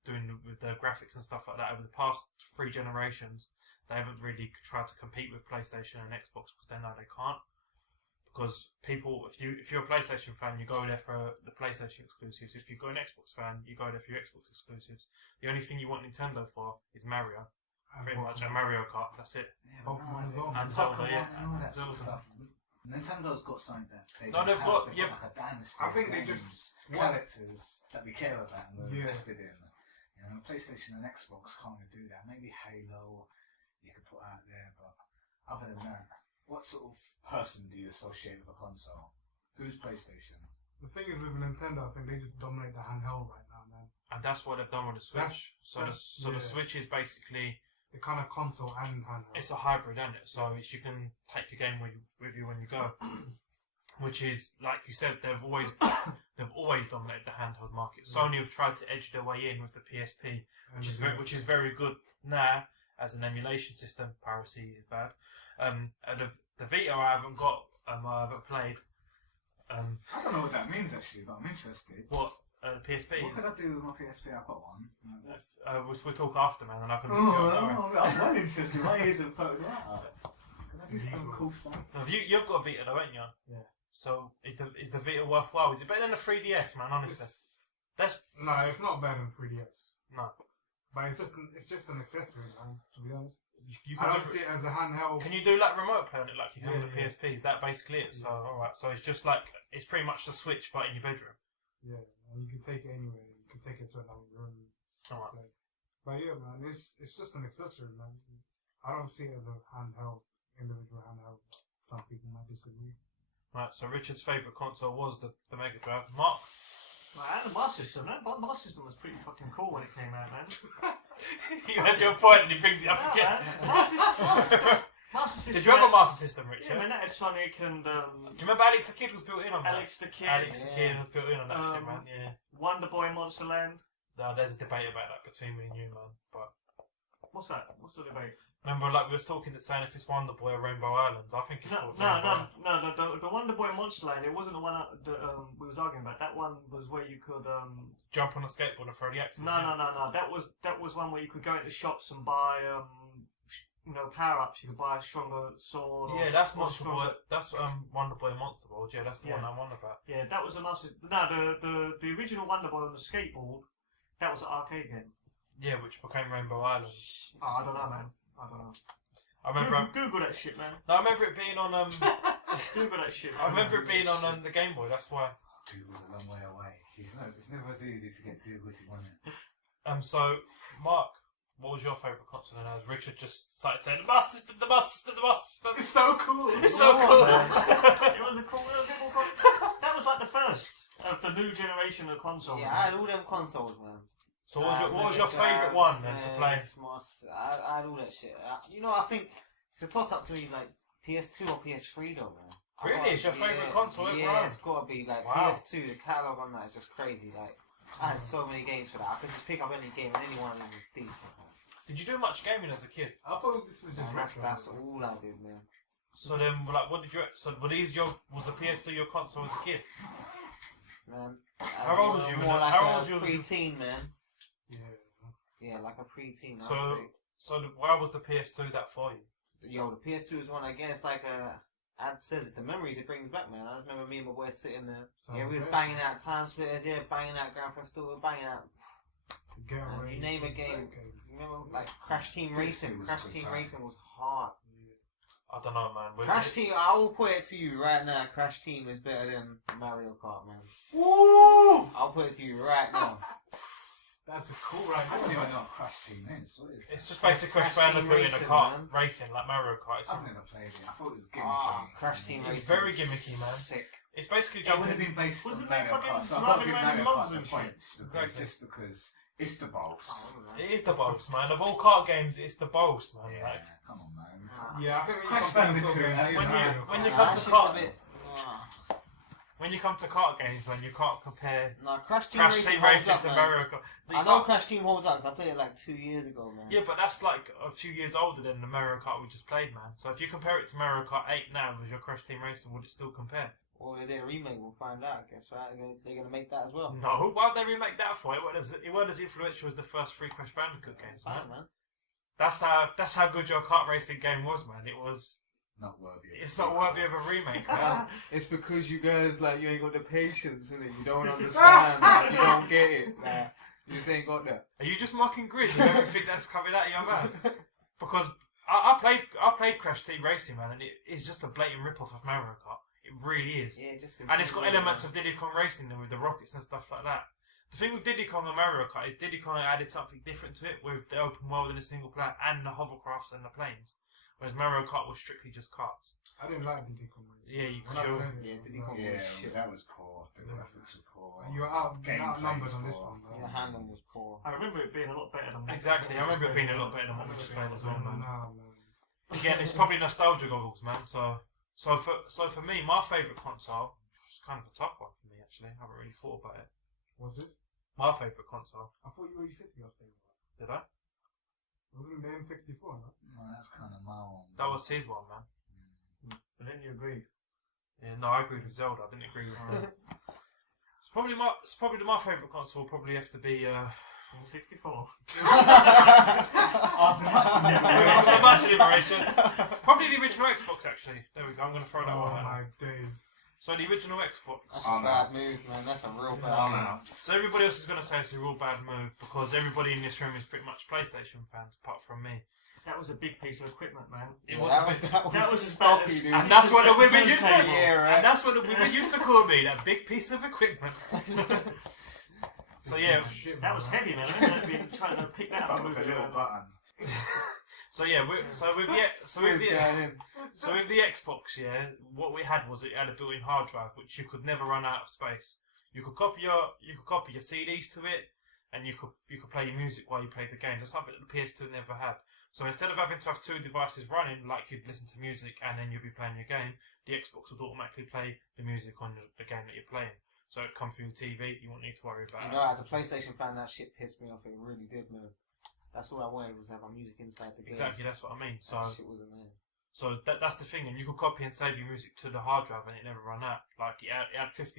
doing with their graphics and stuff like that. Over the past 3 generations, they haven't really tried to compete with PlayStation and Xbox because they know they can't. Because people, if you're a PlayStation fan, you go there for the PlayStation exclusives. If you're an Xbox fan, you go there for your Xbox exclusives. The only thing you want Nintendo for is Mario. Pretty much a Mario Kart, that's it. Yeah, but Pokemon no, as well. And Pokemon Zelda, yeah. and all that sort of Zelda. stuff. Nintendo's got something that they No, don't they've have. got- They've yeah. got like a dynasty. I think of they games, just- characters that we care about and we're Yeah. invested in. You know, PlayStation and Xbox can't really do that. Maybe Halo you could put out there, but other than that, what sort of person do you associate with a console? Who's PlayStation? The thing is with Nintendo, I think they just dominate the handheld right now, man. And that's what they've done with the Switch. The yeah. Switch is basically The kind of console and handheld. it's a hybrid, isn't it? So you can take your game with you when you go, which is like you said, they've always dominated the handheld market. Sony have tried to edge their way in with the PSP, which is very good now as an emulation system. Piracy is bad. The Vita I haven't got. I haven't played. I don't know what that means actually, but I'm interested. What the PSP? What could I do with my PSP? I've got one. We'll talk after, man, and I can. I'm very interested. My ears have poked out. Can I do some cool stuff? You've got a Vita though, ain't you? Yeah. So is the Vita worthwhile? Is it better than the 3DS, man? Honestly, No, it's not better than 3DS. no. But it's just an accessory, man. To be honest, You I can don't see it as a handheld. Can you do like remote play on it like you can with the Yeah, PSP? Is that basically it? So Yeah. alright, so it's just like it's pretty much the Switch but in your bedroom. Yeah, and you can take it anywhere. You can take it to another room. Alright. Play. But yeah, man, it's just an accessory, man. I don't see it as a handheld, individual handheld. Some people might disagree. Right, so Richard's favourite console was the Mega Drive. Mark? Right, and the Master System. That Master System was pretty fucking cool when it came out, man. You had your point and he brings it up Yeah, again. man. Master System. Did you have a Master System, Richard? Yeah, man, that had Sonic and Do you remember Alex the Kid was built in on that? Alex the Kid, Alex the Kid Yeah. was built in on that shit, man, yeah. Wonder Boy Monsterland. No, there's a debate about that between me and you, man. But What's that? What's the debate? remember, like, we was talking that saying if it's Wonder Boy or Rainbow Islands, I think it's No, called no, Rainbow no, Islands. no. The Wonder Boy Monsterland. It wasn't the one that we was arguing about. That one was where you could Jump on a skateboard and throw the axes. No. That was one where you could go into shops and buy power ups. You could buy a stronger sword. Yeah, or, that's or Monster stronger- Boy. That's Wonder Boy Monster World. Yeah, that's the one Yeah. I'm on about. Yeah, that was a massive. No, the original Wonder Boy on the skateboard. That was an arcade game. Yeah, which became Rainbow Islands. Oh, I don't know, man. I don't know. I remember. Google that shit, man. No, I remember it being on. Google that shit. I remember it being on the Game Boy. That's why. Google's a long way away. It's never as easy to get Google as you want it. So Mark, what was your favourite console? And as Richard just started saying, the Master System, the Master System, the Master System. It's so cool. It's so cool. It was a cool. That was like the first of the new generation of consoles. Yeah, I had all them consoles, man. So what was your Mega favourite Drives, one then to play? I had all that shit. I think it's a toss up to me like PS2 or PS3 though, man. Really? It's your favourite console ever? Yeah, it's gotta be like Wow. PS2. The catalog on that is just crazy. Like I had so many games for that. I could just pick up any game and any one of them was decent. Man. Did you do much gaming as a kid? I thought this was just And that's retro. all I did, man. So then, like, what did you? So was the PS2 your console as a kid? Man. How old was you? More like How old a was you? pre-teen, man. Yeah. Yeah, like a pre-teen. So- I'd say. So why was the PS2 that for you? Yo, the PS2 is one again. It's like Ad says it's the memories it brings back, man. I just remember me and my boy sitting there. Sounds Yeah, we were great. banging out Time Splitters. Yeah, banging out Grand Theft Auto. Banging out. Get Man, away. you name a game. You remember like Crash Team Racing? was Crash good Team time. Racing was hard. I don't know, man. Crash Team, I will put it to you right now. Crash Team is better than Mario Kart, man. Woo! I'll put it to you right now. That's a cool right I don't there. even know what Crash Team is. What is it? It's just basically Crash Crash Team Bandicoot in a Racing, kart man. racing like Mario Kart. I've never played it. I thought it was gimmicky. Ah, Crash Team It's Racing. very was gimmicky, man. Sick. It's basically It would have jumping. been based Wasn't on there Mario fucking Kart, so I've got to driving give around in Mario logs Kart the and shit? points. Exactly. Just because it's the boss. It is the boss, man. Of all kart games, it's the boss, man. Yeah, Like come on, man. Yeah, I think Crash when you Bandicoot, compare when Mario when you Kart. come That to shit's kart- a bit. when you come to kart games, man, you can't compare Nah, Crash Team Crash Racing Team holds Racing up, to man. Mario Kart. You I know can't- Crash Team holds up because I played it like 2 years ago, man. Yeah, but that's like a few years older than the Mario Kart we just played, man. So if you compare it to Mario Kart 8 now with your Crash Team Racing, would it still compare? Or they did a remake, we'll find out, I guess, right? They're going to make that as well. No, why would they remake that for? It weren't as influential as the first 3 Crash Bandicoot games, man. Fine, man. That's how good your kart racing game was, man. It was. Not worthy. Of It's a not sequel. worthy of a remake, man. It's because you guys, like, you ain't got the patience, innit? You don't understand, man. You don't get it. Like, you just ain't got that. Are you just mocking Grizz and everything that's coming out of your mouth? Because I played Crash Team Racing, man, and it is just a blatant rip-off of Mario Kart. It really is. Yeah, just And it's got elements of Diddy Kong Racing with the rockets and stuff like that. The thing with Diddy Kong and Mario Kart is Diddy Kong added something different to it with the open world and the single player and the hovercrafts and the planes. Whereas Mario Kart was strictly just karts. I didn't like Diddy Kong. Yeah, you When I could. played it, Yeah, Diddy no. Kong Yeah, was shit. that was poor. The graphics were poor. You were outnumbered on this poor. one. Your handling was poor. I remember it being a lot better than what Exactly, I remember it being a lot better than what we just played as well, man. Again, it's probably nostalgia goggles, man. So for me, my favourite console, it's kind of a tough one for me actually. I haven't really thought about it. Was it? My favourite console. I thought you already said your favourite. Did I? Wasn't it the N64, no? No, that's kind of my one. That was his one, man. But then you agreed. Yeah, no, I agreed with Zelda. I didn't agree with him. It's probably my favourite console. Will probably have to be 64. After Master Liberation. Probably the original Xbox actually. There we go. I'm going to throw that Oh one out. my days. So the original Xbox. That's Oh, a bad no. move, man. That's a real bad Oh, move. no. So everybody else is going to say it's a real bad move because everybody in this room is pretty much PlayStation fans apart from me. That was a big piece of equipment, man. It was. That was That was stocky, as dude. And that's what the women used to. Turntable. Yeah, right. And that's what the women used to call me. That big piece of equipment. So yeah. Shit, That was man. heavy, man. I remember being trying to pick that up. But with a little button. So yeah. With the Xbox, yeah, what we had was it had a built-in hard drive which you could never run out of space. You could copy your CDs to it, and you could play your music while you played the game. That's something that the PS2 never had. So instead of having to have two devices running, like you'd listen to music and then you'd be playing your game, the Xbox would automatically play the music on the game that you're playing. So it'd come through the TV. You wouldn't need to worry about it. You know, as a PlayStation fan, that shit pissed me off. It really did, man. That's all I wanted was to have my music inside the game. Exactly, that's what I mean. So That shit wasn't there. So that's the thing, and you could copy and save your music to the hard drive, and it never ran out. Like it had 50,000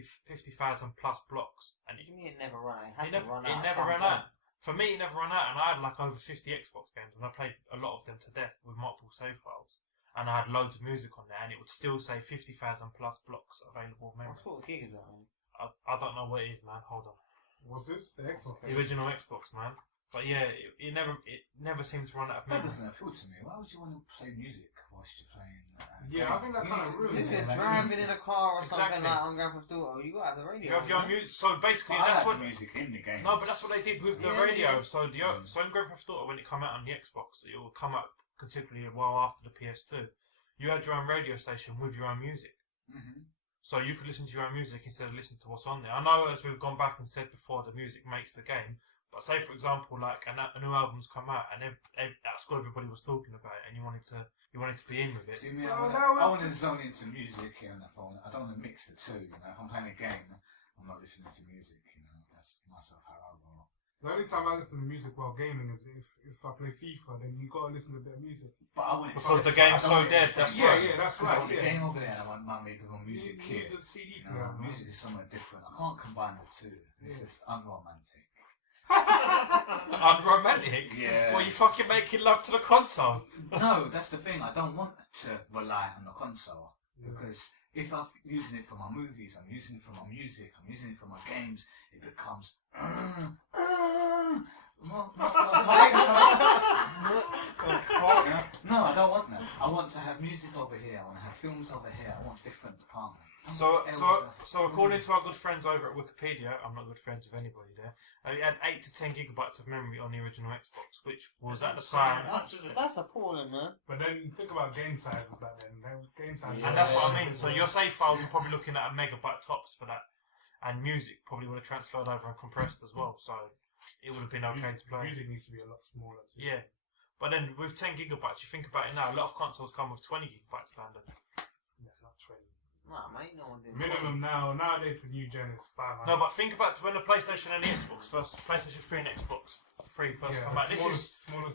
plus blocks, and What do you mean it never ran out? It had it to run out. never at some ran point. out. For me, it never ran out, and I had like over 50 Xbox games, and I played a lot of them to death with multiple save files, and I had loads of music on there, and it would still say 50,000 plus blocks available of memory. What sort of gig is that, man? I don't know what it is, man. Hold on, Was this the Xbox? the original Xbox, man. But yeah, it never seemed to run out of That memory. doesn't appeal to me. Why would you want to play music whilst you're playing? Yeah, I think that kind of ruins If it. you're driving in a car or Exactly. something like on Grand Theft Auto, you gotta have the radio. You have your man. music. So basically, I that's like what. the music in the game. No, but that's what they did with the Yeah, radio. yeah. So so in Grand Theft Auto, when it came out on the Xbox, it will come out considerably a while after the PS2. You had your own radio station with your own music, Mm-hmm. so you could listen to your own music instead of listening to what's on there. I know, as we've gone back and said before, the music makes the game. But say, for example, like a new album's come out, and at school everybody was talking about it, and you wanted to be in with it. See me, Well, I want to zone into music here on the phone. I don't want to mix the two. You know, if I'm playing a game, I'm not listening to music. You know, that's myself how I roll. The only time I listen to music while gaming is if I play FIFA, then you gotta listen to a bit of music. But I want it Because set. the game's I don't so want it dead, set. that's Yeah, right. yeah, that's Because I right. want the Yeah. game over there, and I want my music Use here. a CD You player. know, music is somewhere different. I can't combine the two. It's Yeah. just unromantic. Unromantic. Yeah. Well, you fucking making love to the console. No, that's the thing. I don't want to rely on the console Yeah. because if I'm using it for my movies, I'm using it for my music, I'm using it for my games, it becomes. No, I don't want that. I want to have music over here. I want to have films over here. I want different departments. So according to our good friends over at Wikipedia, I'm not good friends with anybody there. It had 8 to 10 gigabytes of memory on the original Xbox, which was at the time. That's appalling, man. But then think about game sizes back then. Game sizes. And that's what I mean. So your save files are probably looking at a megabyte tops for that, and music probably would have transferred over and compressed as well. So it would have been okay to play. Music needs to be a lot smaller. Too. Yeah, but then with 10 gigabytes, you think about it now. A lot of consoles come with 20 gigabytes standard. Yeah, not 20. Nah, mate, no one did. Minimum nowadays for new gen is 500. No, but think about when the PlayStation and the Xbox first, PlayStation 3 and Xbox 3 first come out.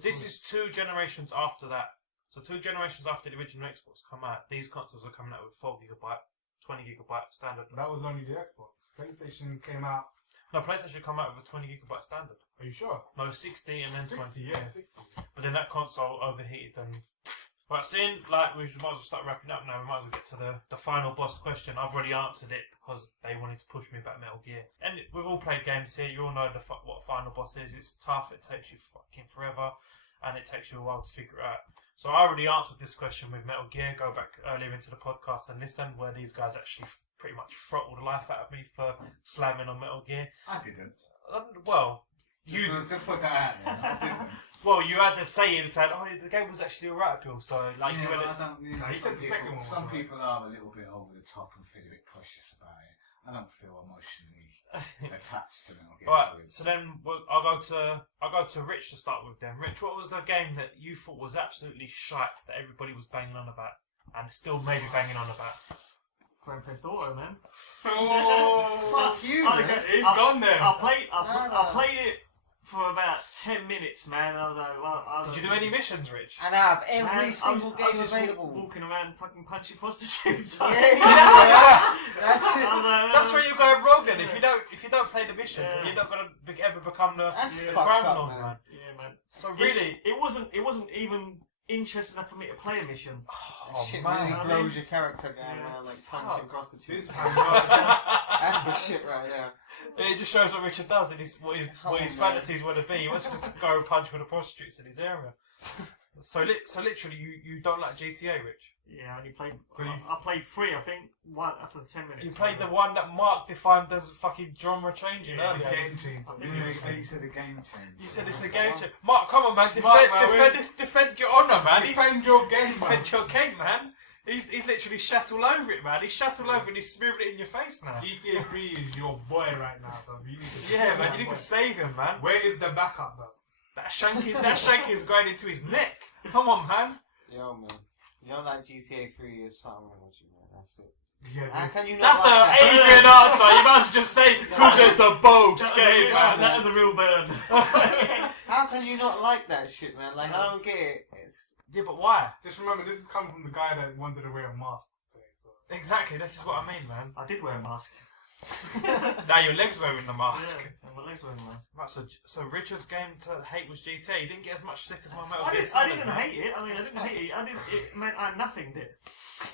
This is 2 generations after that. So 2 generations after the original Xbox come out, these consoles are coming out with 4 gigabyte, 20 gigabyte standard. That was only the Xbox. PlayStation came out. No, PlayStation come out with a 20 gigabyte standard. Are you sure? No, 60 and then 60, 20. yeah, 60. But then that console overheated and. Right, seeing like we might as well start wrapping up now. We might as well get to the final boss question. I've already answered it because they wanted to push me about Metal Gear. And we've all played games here. You all know what final boss is. It's tough. It takes you fucking forever. and it takes you a while to figure it out. So I already answered this question with Metal Gear. Go back earlier into the podcast and listen, where these guys actually pretty much throttled the life out of me for slamming on Metal Gear. I didn't. Well, Just put that out there. I didn't. well, you had to say it and said, "Oh, the game was actually alright, Bill." So, like, Yeah, you but went. I don't. You know, No, you said the second one some was people are a little bit over the top and feel a bit precious about it. I don't feel emotionally attached to Metal Gear Right, Solid. so then I'll go to Rich to start with. Then, Rich, what was the game that you thought was absolutely shite that everybody was banging on about and still maybe banging on about? Grand Theft Auto, man. Oh, Fuck you, I- man. He's I- gone there. I played it for about 10 minutes, man. I was like, well, Did you do any missions, Rich? And I have Man, every single I game was just available. walking around fucking punching prostitutes. Yeah, that's it. I was like, That's where you go rogue then. If you don't play the missions, Yeah. you're not gonna ever become the That's Yeah. fucked crown up, lord, man. man. Yeah, man. So really, it wasn't even interesting enough for me to play a mission. That oh shit man, really I grows mean- your character going Yeah. around like punching Fuck. prostitutes. This man, That's the shit right there. it just shows what Richard does and what his Oh, man. fantasies want to be. He wants to just go and punch with the prostitutes in his area. So literally, you don't like GTA, Rich? Yeah, I only played. So you- I played 3, I think, one after the 10 minutes. You played the one that Mark defined as fucking genre changing Yeah, earlier. game changer. You said a game change. You said it's a game changer. Mark, come on, man. Mark, man, Defend your honour, man. Defend your game, man. Defend your game, man. He's literally shat all over it, man. He's shat all over it and he's smearing it in your face now. GTA 3 is your boy right now, so you need to Yeah, man. You need to save him, man. Where is the backup, though? That shank is going into his neck. Come on, man. Yo, man. You don't like GTA 3 is something wrong with you, man. That's it. Yeah, How dude. can you not That's like a that? Adrian answer. You might as well just say, because it's a bogus That game, man. that is a real burn. How can you not like that shit, man? Like, I don't get it. It's... Yeah, but why? Just remember, this is coming from the guy that wanted to wear a mask today, so. Exactly. This is what I mean, man. I did wear a mask. Now your leg's wearing the mask. Yeah, my legs were in a mask. Right, so Richard's game to hate was GTA. He didn't get as much stick as my Metal I Gear didn't, Solid. I didn't hate it. I mean, I didn't hate it. It meant I nothinged it.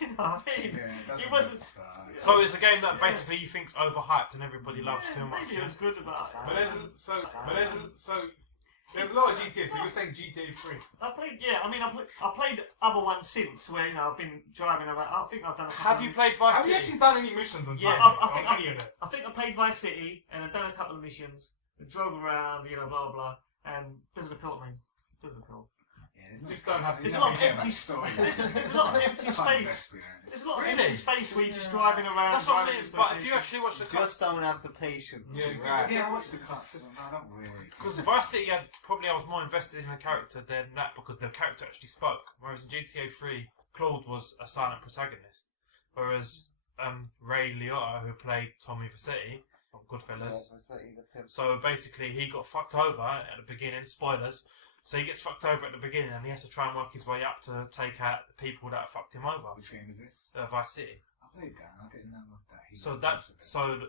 You know what I mean? Yeah, It wasn't. So it's a game that basically you think's overhyped and everybody loves Yeah, too much. maybe it was good, but there's a lot of GTA, so you're saying GTA 3. I played. Yeah, I mean, I played other ones since where I've been driving around. I think I've done. A couple Have you played Vice Have you City? actually done any missions on Yeah, on any of that? I think I played Vice City and I've done a couple of missions. I drove around, blah blah blah, and doesn't appeal to me. Doesn't appeal. Just don't have- There's a lot of empty story. There's a lot of empty space. There's a lot of empty space where you're just driving around. That's what I driving mean. to But stuff. if you actually watch the cuts, Just don't have the patience. Yeah, right. Yeah, I watched the cuts. I don't really. because Vice City, I was more invested in the character than that because the character actually spoke. Whereas in GTA 3, Claude was a silent protagonist. Whereas Ray Liotta, who played Tommy Vercetti from Goodfellas, so basically he got fucked over at the beginning. Spoilers. So he gets fucked over at the beginning, and he has to try and work his way up to take out the people that fucked him over. Which game is this? Vice City. I played that. And I didn't know that.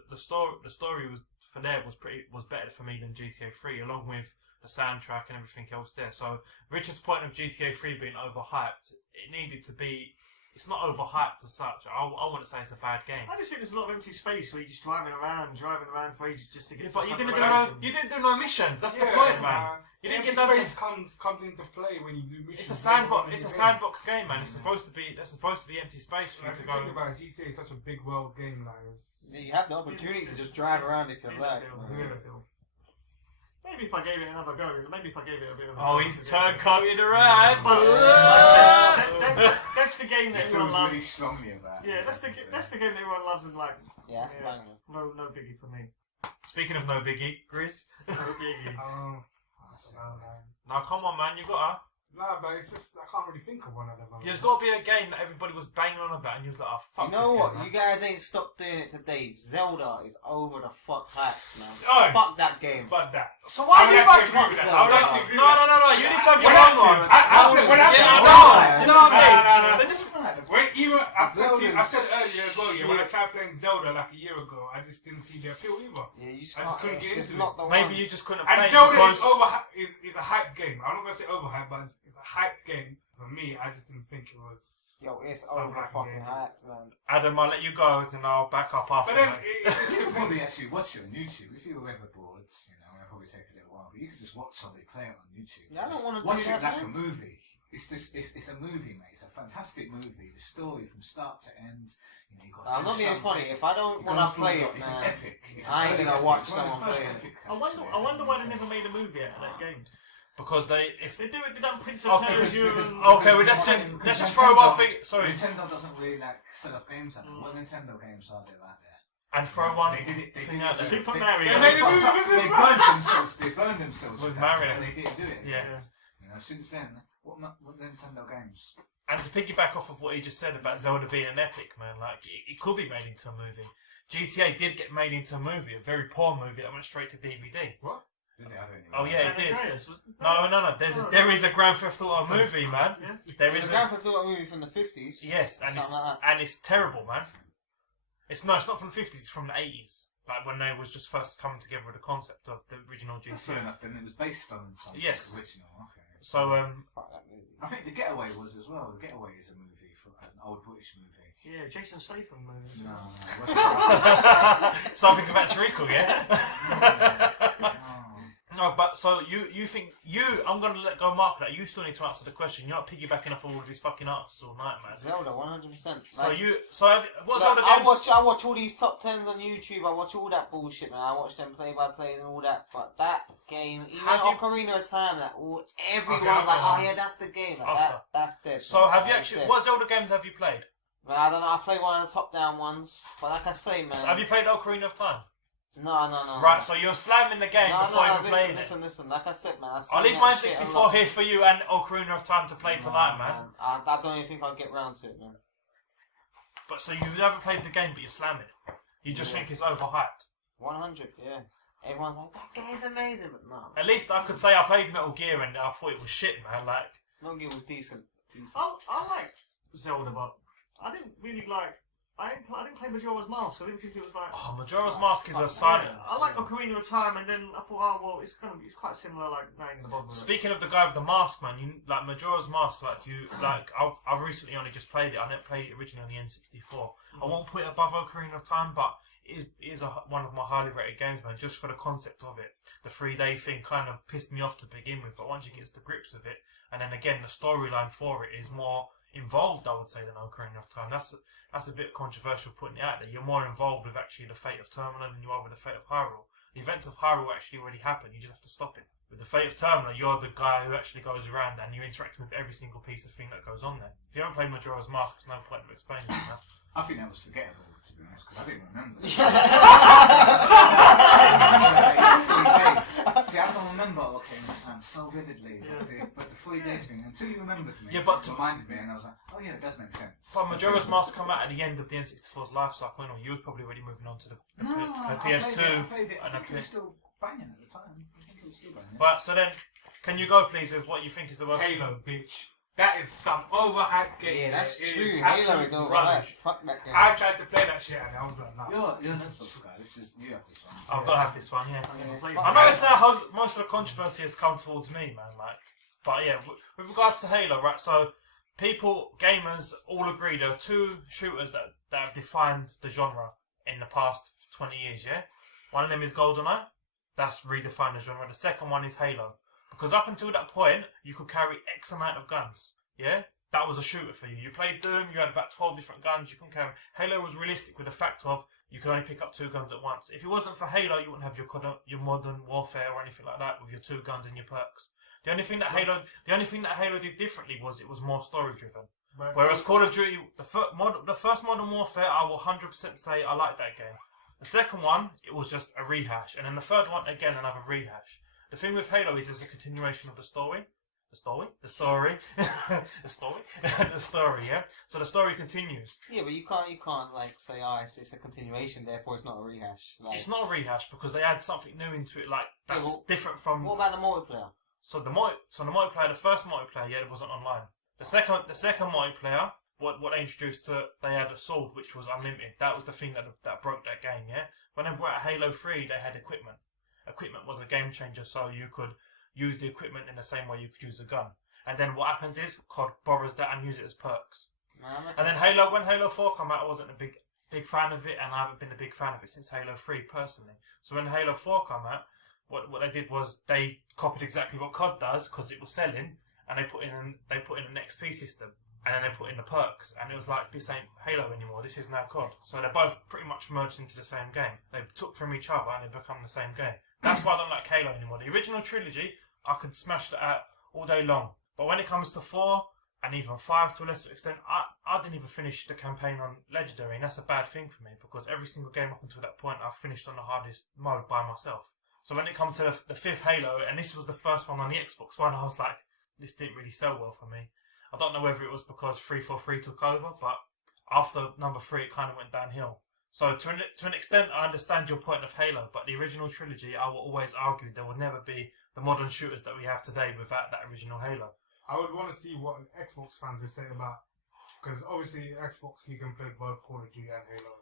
The story was for there was better for me than GTA 3, along with the soundtrack and everything else there. So Richard's point of GTA 3 being overhyped, it needed to be. It's not overhyped as such. I want to say it's a bad game. I just think there's a lot of empty space where you're just driving around for ages just to get. Yeah, to but you some didn't do no missions. That's the point, man. You didn't get down to. Space comes into play when you do missions. It's a sandbox. It's a sandbox game, man. It's supposed to be. There's supposed to be empty space for you Like, to if you go. think about it, GTA is such a big world game now. Yeah, you have the opportunity to just drive around if you like. man. Maybe if I gave it another go, maybe if I gave it a bit of a Oh, he's turncoated around. But, that's the game that It everyone feels really loves. strongly about. Yeah, this, that's the I can say. that's the game that everyone loves and like. Yeah, that's Yeah. banging. No biggie for me. Speaking of no biggie, Grizz. No biggie. Oh, Now come on, man. You got nah, but it's just I can't really think of one at the moment. There's got to be a game that everybody was banging on about, and you was like, "Oh fuck." You know this what? game, You guys ain't stopped doing it today. Zelda is over the fuck hypes, man. Oh, Fuck that game. but that. So why are you I would backing actually agree with that. I would actually agree No, with that. no. You need to have your When I own one. when I Yeah, I said know. why? You know what I mean? Nah. They just. When, even even I said Zelda's earlier as well, yeah, when I shit. tried playing Zelda like a year ago, I just didn't see the appeal either. Yeah, you just I just can't. couldn't It's get just into not the Maybe one. you just couldn't And play it Zelda because is a hyped game. I'm not gonna say overhyped, but it's a hyped game. For me, I just didn't think it was. Yo, it's Something over I can fucking get into. hyped, man. Adam, I'll let you go and I'll back up after. But then that. it You could probably depends. actually watch it on YouTube if you were ever bored. You know, it'll probably take a little while, but you could just watch somebody play it on YouTube. Yeah, I don't Just wanna do watch that, it like man. a movie. It's a movie, mate. It's a fantastic movie. The story from start to end. You know, you got. I'm not being funny. If I don't You want go to through play the- it, it's man, an epic. It's I ain't an gonna epic- watch it's one of the someone first play it. epic I wonder actually, why they never made a movie out of that game. Because if They done Prince of Okay, Persia because- and... okay, well, let's just throw one thing. Sorry, Nintendo doesn't really like set up games like that. What Nintendo games are there out there? and throw one They did it. They thing did out it. there. Super they, Mario. They, They fucked made up. it. They burned themselves. They burned themselves With that, Mario. and they didn't do it. Yeah. You know, since then, what Nintendo games? And to piggyback off of what he just said about Zelda being an epic, man, like it could be made into a movie. GTA did get made into a movie, a very poor movie that went straight to DVD. What? Didn't they? I don't even Oh know. yeah, it San did. Andreas, wasn't it? No. There is a Grand Theft Auto movie, man. Yeah. There There's is a Grand Theft Auto movie from the 50s. yes, and Something like it's terrible, man. It's not from the 50s. It's from the 80s, like when they was just first coming together with the concept of the original That's fair GTA. enough. Then it was based on something Yes. original. Okay. So Fuck that movie. I think The Getaway was as well. The Getaway is a movie from an old British movie. Yeah, Jason Statham movie. No, it wasn't. something about Treacle, yeah. No. No, but so you think I'm gonna let go, Mark. That you still need to answer the question. You're not piggybacking off all of these fucking answers all night, man. Zelda, 100%. What's Look, all the I games? watch all these top 10s on YouTube. I watch all that bullshit, man. I watch them play by play and all that. But that game, even Have you- Ocarina of Time, everyone's Okay, like, I'll oh yeah, that's the game. Like, After. that's dead. So man. have you That is actually? dead. What Zelda games have you played? Man, I don't know. I play one of the top down ones, but like I say, man. So have you played Ocarina of Time? No. Right, so you're slamming the game before even playing it. Listen. Like I said, man. I'll leave my 64 here for you and Ocarina of Time to play tonight, man. I don't even think I'll get round to it, man. But so you've never played the game, but you're slamming it. You just Yeah. think it's overhyped. 100, yeah. Everyone's like, that game's amazing, but no. At least I could say I played Metal Gear and I thought it was shit, man. Like, Metal Gear was decent. I liked Zelda, but I didn't really like... I didn't play Majora's Mask, so I didn't think it was like... oh, Majora's Mask is a silent. I like Ocarina of Time, and then I thought, oh well, it's quite similar, like not even the bother with it. Speaking of the guy with the mask, man, you like Majora's Mask. I've recently only just played it. I never played it originally on the N64. I won't put it above Ocarina of Time, but it is one of my highly rated games, man. Just for the concept of it, the 3-day thing kind of pissed me off to begin with, but once you get to grips with it, and then again the storyline for it is more involved, I would say, than Ocarina of Time. That's a bit controversial putting it out there. You're more involved with actually the fate of Termina than you are with the fate of Hyrule. The events of Hyrule actually already happened. You just have to stop it. With the fate of Termina, you're the guy who actually goes around and you're interacting with every single piece of thing that goes on there. If you haven't played Majora's Mask, there's no point in explaining it now. I think that was forgettable, to be honest, because I didn't remember. See, I can remember Ocarina of Time so vividly, but the 3 days thing, until you remembered me, Yeah, but- reminded me, and I was like, oh yeah, it does make sense. But Majora's Mask come out at the end of the N64's life cycle, anyway. You was probably already moving on to the PS2 I played it. I and think it was still banging at the time. I think it was still banging. But so then, can you go please with what you think is the worst? Halo, bitch. That is some overhyped game. Yeah, that's It is true. absolute Halo is overhyped. rubbish. Fuck that game. I tried to play that shit and I was like, nah. You're an Xbox guy. This is you have this one. I've got to have this one, yeah. Yeah, I'm not gonna say how most of the controversy has come towards me, man. Like, but yeah, with regards to Halo, right? So, gamers, all agree there are two shooters that have defined the genre in the past 20 years. Yeah, one of them is GoldenEye. That's redefined the genre. The second one is Halo, because up until that point, you could carry X amount of guns. Yeah, that was a shooter for you. You played Doom, you had about 12 different guns. You couldn't carry. Halo was realistic with the fact of you could only pick up 2 guns at once. If it wasn't for Halo, you wouldn't have your modern warfare or anything like that with your 2 guns and your perks. The only thing that Halo did differently was it was more story driven. But Whereas Call of Duty, the first Modern Warfare, I will 100% say I like that game. The second one, it was just a rehash, and then the third one, again, another rehash. The thing with Halo is it's a continuation of the story. The story, yeah. So the story continues. Yeah, but you can't like say, oh, it's a continuation, therefore it's not a rehash. Like, It's not a rehash because they add something new into it, like that's Yeah, well, different from. what about the multiplayer? So the multiplayer, the first multiplayer, yeah, it wasn't online. The second multiplayer what they introduced they had a sword which was unlimited. That was the thing that broke that game. Yeah. When they brought out Halo 3, they had equipment. Equipment was a game changer, so you could use the equipment in the same way you could use a gun. And then what happens is COD borrows that and uses it as perks. And then when Halo 4 came out, I wasn't a big fan of it, and I haven't been a big fan of it since Halo 3 personally. So when Halo 4 came out, what they did was they copied exactly what COD does because it was selling, and they put in an XP system, and then they put in the perks, and it was like, this ain't Halo anymore, this is now COD. So they're both pretty much merged into the same game. They took from each other and they become the same game. That's why I don't like Halo anymore. The original trilogy, I could smash that out all day long. But when it comes to 4, and even 5 to a lesser extent, I didn't even finish the campaign on Legendary, and that's a bad thing for me, because every single game up until that point I've finished on the hardest mode by myself. So when it comes to the 5th Halo, and this was the first one on the Xbox One, I was like, this didn't really sell well for me. I don't know whether it was because 343 took over, but after number 3 it kind of went downhill. So to an extent I understand your point of Halo, but the original trilogy, I will always argue there will never be the modern shooters that we have today without that original Halo. I would want to see what Xbox fans would say about, because obviously Xbox you can play both Call of Duty and Halo,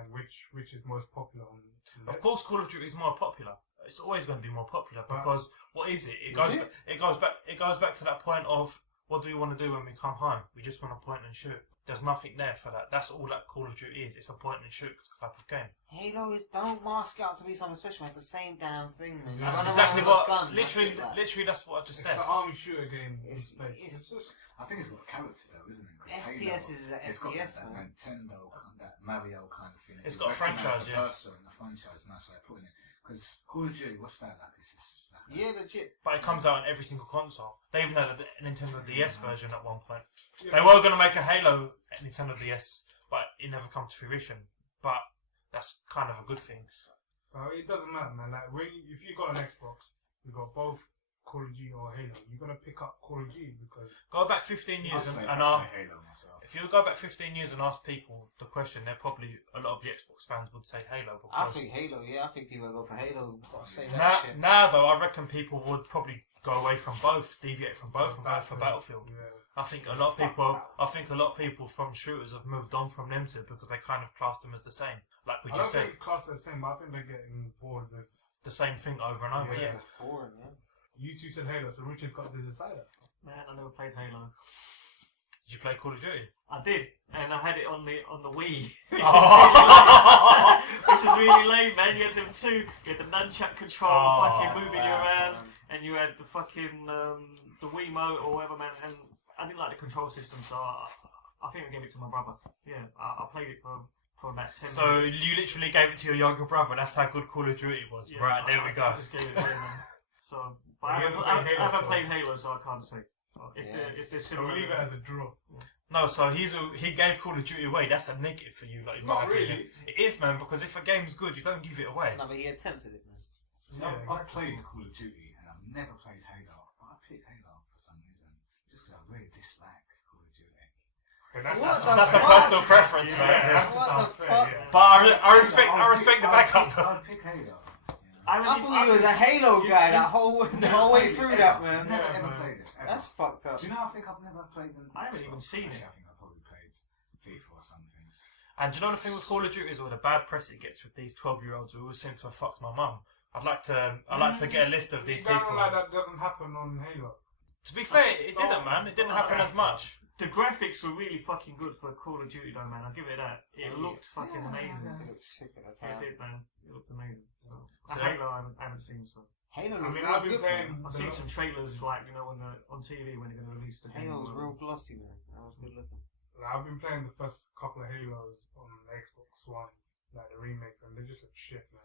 and which is most popular on. Of course, Call of Duty is more popular. It's always going to be more popular because what is it? It goes back to that point of, what do we want to do when we come home? We just want to point and shoot. There's nothing there for that. That's all that Call of Duty is. It's a point and shoot type of game. Halo is, don't mask out to be something special. It's the same damn thing, man. That's exactly what. Literally, that's what I just said. It's an army shooter game. It's just. I think it's got character though, isn't it? FPS is an it's FPS, got that Nintendo, that Mario kind of thing. It's got a franchise, yeah. The franchise, and that's why I put in it. Because Call of Duty, what's that like? It's just like, yeah, legit. But it comes out on every single console. They even had a Nintendo DS version at one point. They were going to make a Halo Nintendo DS, but it never come to fruition. But that's kind of a good thing. It doesn't matter, man. Like, if you got an Xbox, you got both Call of Duty or Halo, you're gonna pick up Call of Duty because go back 15 years and if you go back 15 years and ask people the question, they're probably a lot of the Xbox fans would say Halo. I think Halo, yeah. I think people go for Halo. Gotta say that now, shit. now though, I reckon people would probably go away from both, deviate from both, and go for Battlefield. Yeah. I think a lot of people from shooters have moved on from them two because they kind of class them as the same. Like we just said, I don't think it's classed as the same, but I think they're getting bored with the same thing over and over. Yeah. It's boring, yeah. You two said Halo, so Richard's got to decide that. Man, I never played Halo. Did you play Call of Duty? I did, and I had it on the Wii, which Oh. is really lame, man. You had them two, you had the nunchuck control, fucking moving you around, and you had the fucking the Wiimote or whatever, man. And I didn't like the control system, so I think I gave it to my brother. Yeah, I played it for about 10 minutes. So you literally gave it to your younger brother. That's how good Call of Duty was. Yeah, right, there we go. I just gave it to him. So, but I haven't played Halo, so I can't say. If there's I'll leave it as a draw. No, so he gave Call of Duty away. That's a negative for you, like. Not really. It is, man, because if a game's good, you don't give it away. No, but he attempted it, man. Yeah, I've played Call of Duty and I've never played Halo, but I picked Halo for some reason, just because I really dislike Call of Duty. That's a personal preference, man. What the fuck? But I respect the backup. I'd pick Halo. I thought he was a Halo guy the whole way through that, man. Never ever played it. Ever. That's fucked up. Do you know? I think I've never played them. I haven't even seen it. I think I probably played FIFA or something. And do you know the thing with Call of Duty is all the bad press it gets with these 12-year-olds who always seem to have fucked my mum. I'd like to get a list of these people. Like that doesn't happen on Halo. To be fair, it didn't, man. It didn't happen as much. The graphics were really fucking good for Call of Duty, though, man. I'll give it that. It looked fucking amazing. It looked sick at the time. It did, man. It looked amazing. So Halo, I haven't seen so. Halo I looked mean, real I've been good, playing. man. I've seen some trailers, like, you know, on TV when they're going to release the game. Halo was real glossy, man. That was good looking. I've been playing the first couple of Halos on Xbox One, like the remakes, and they just look shit, man.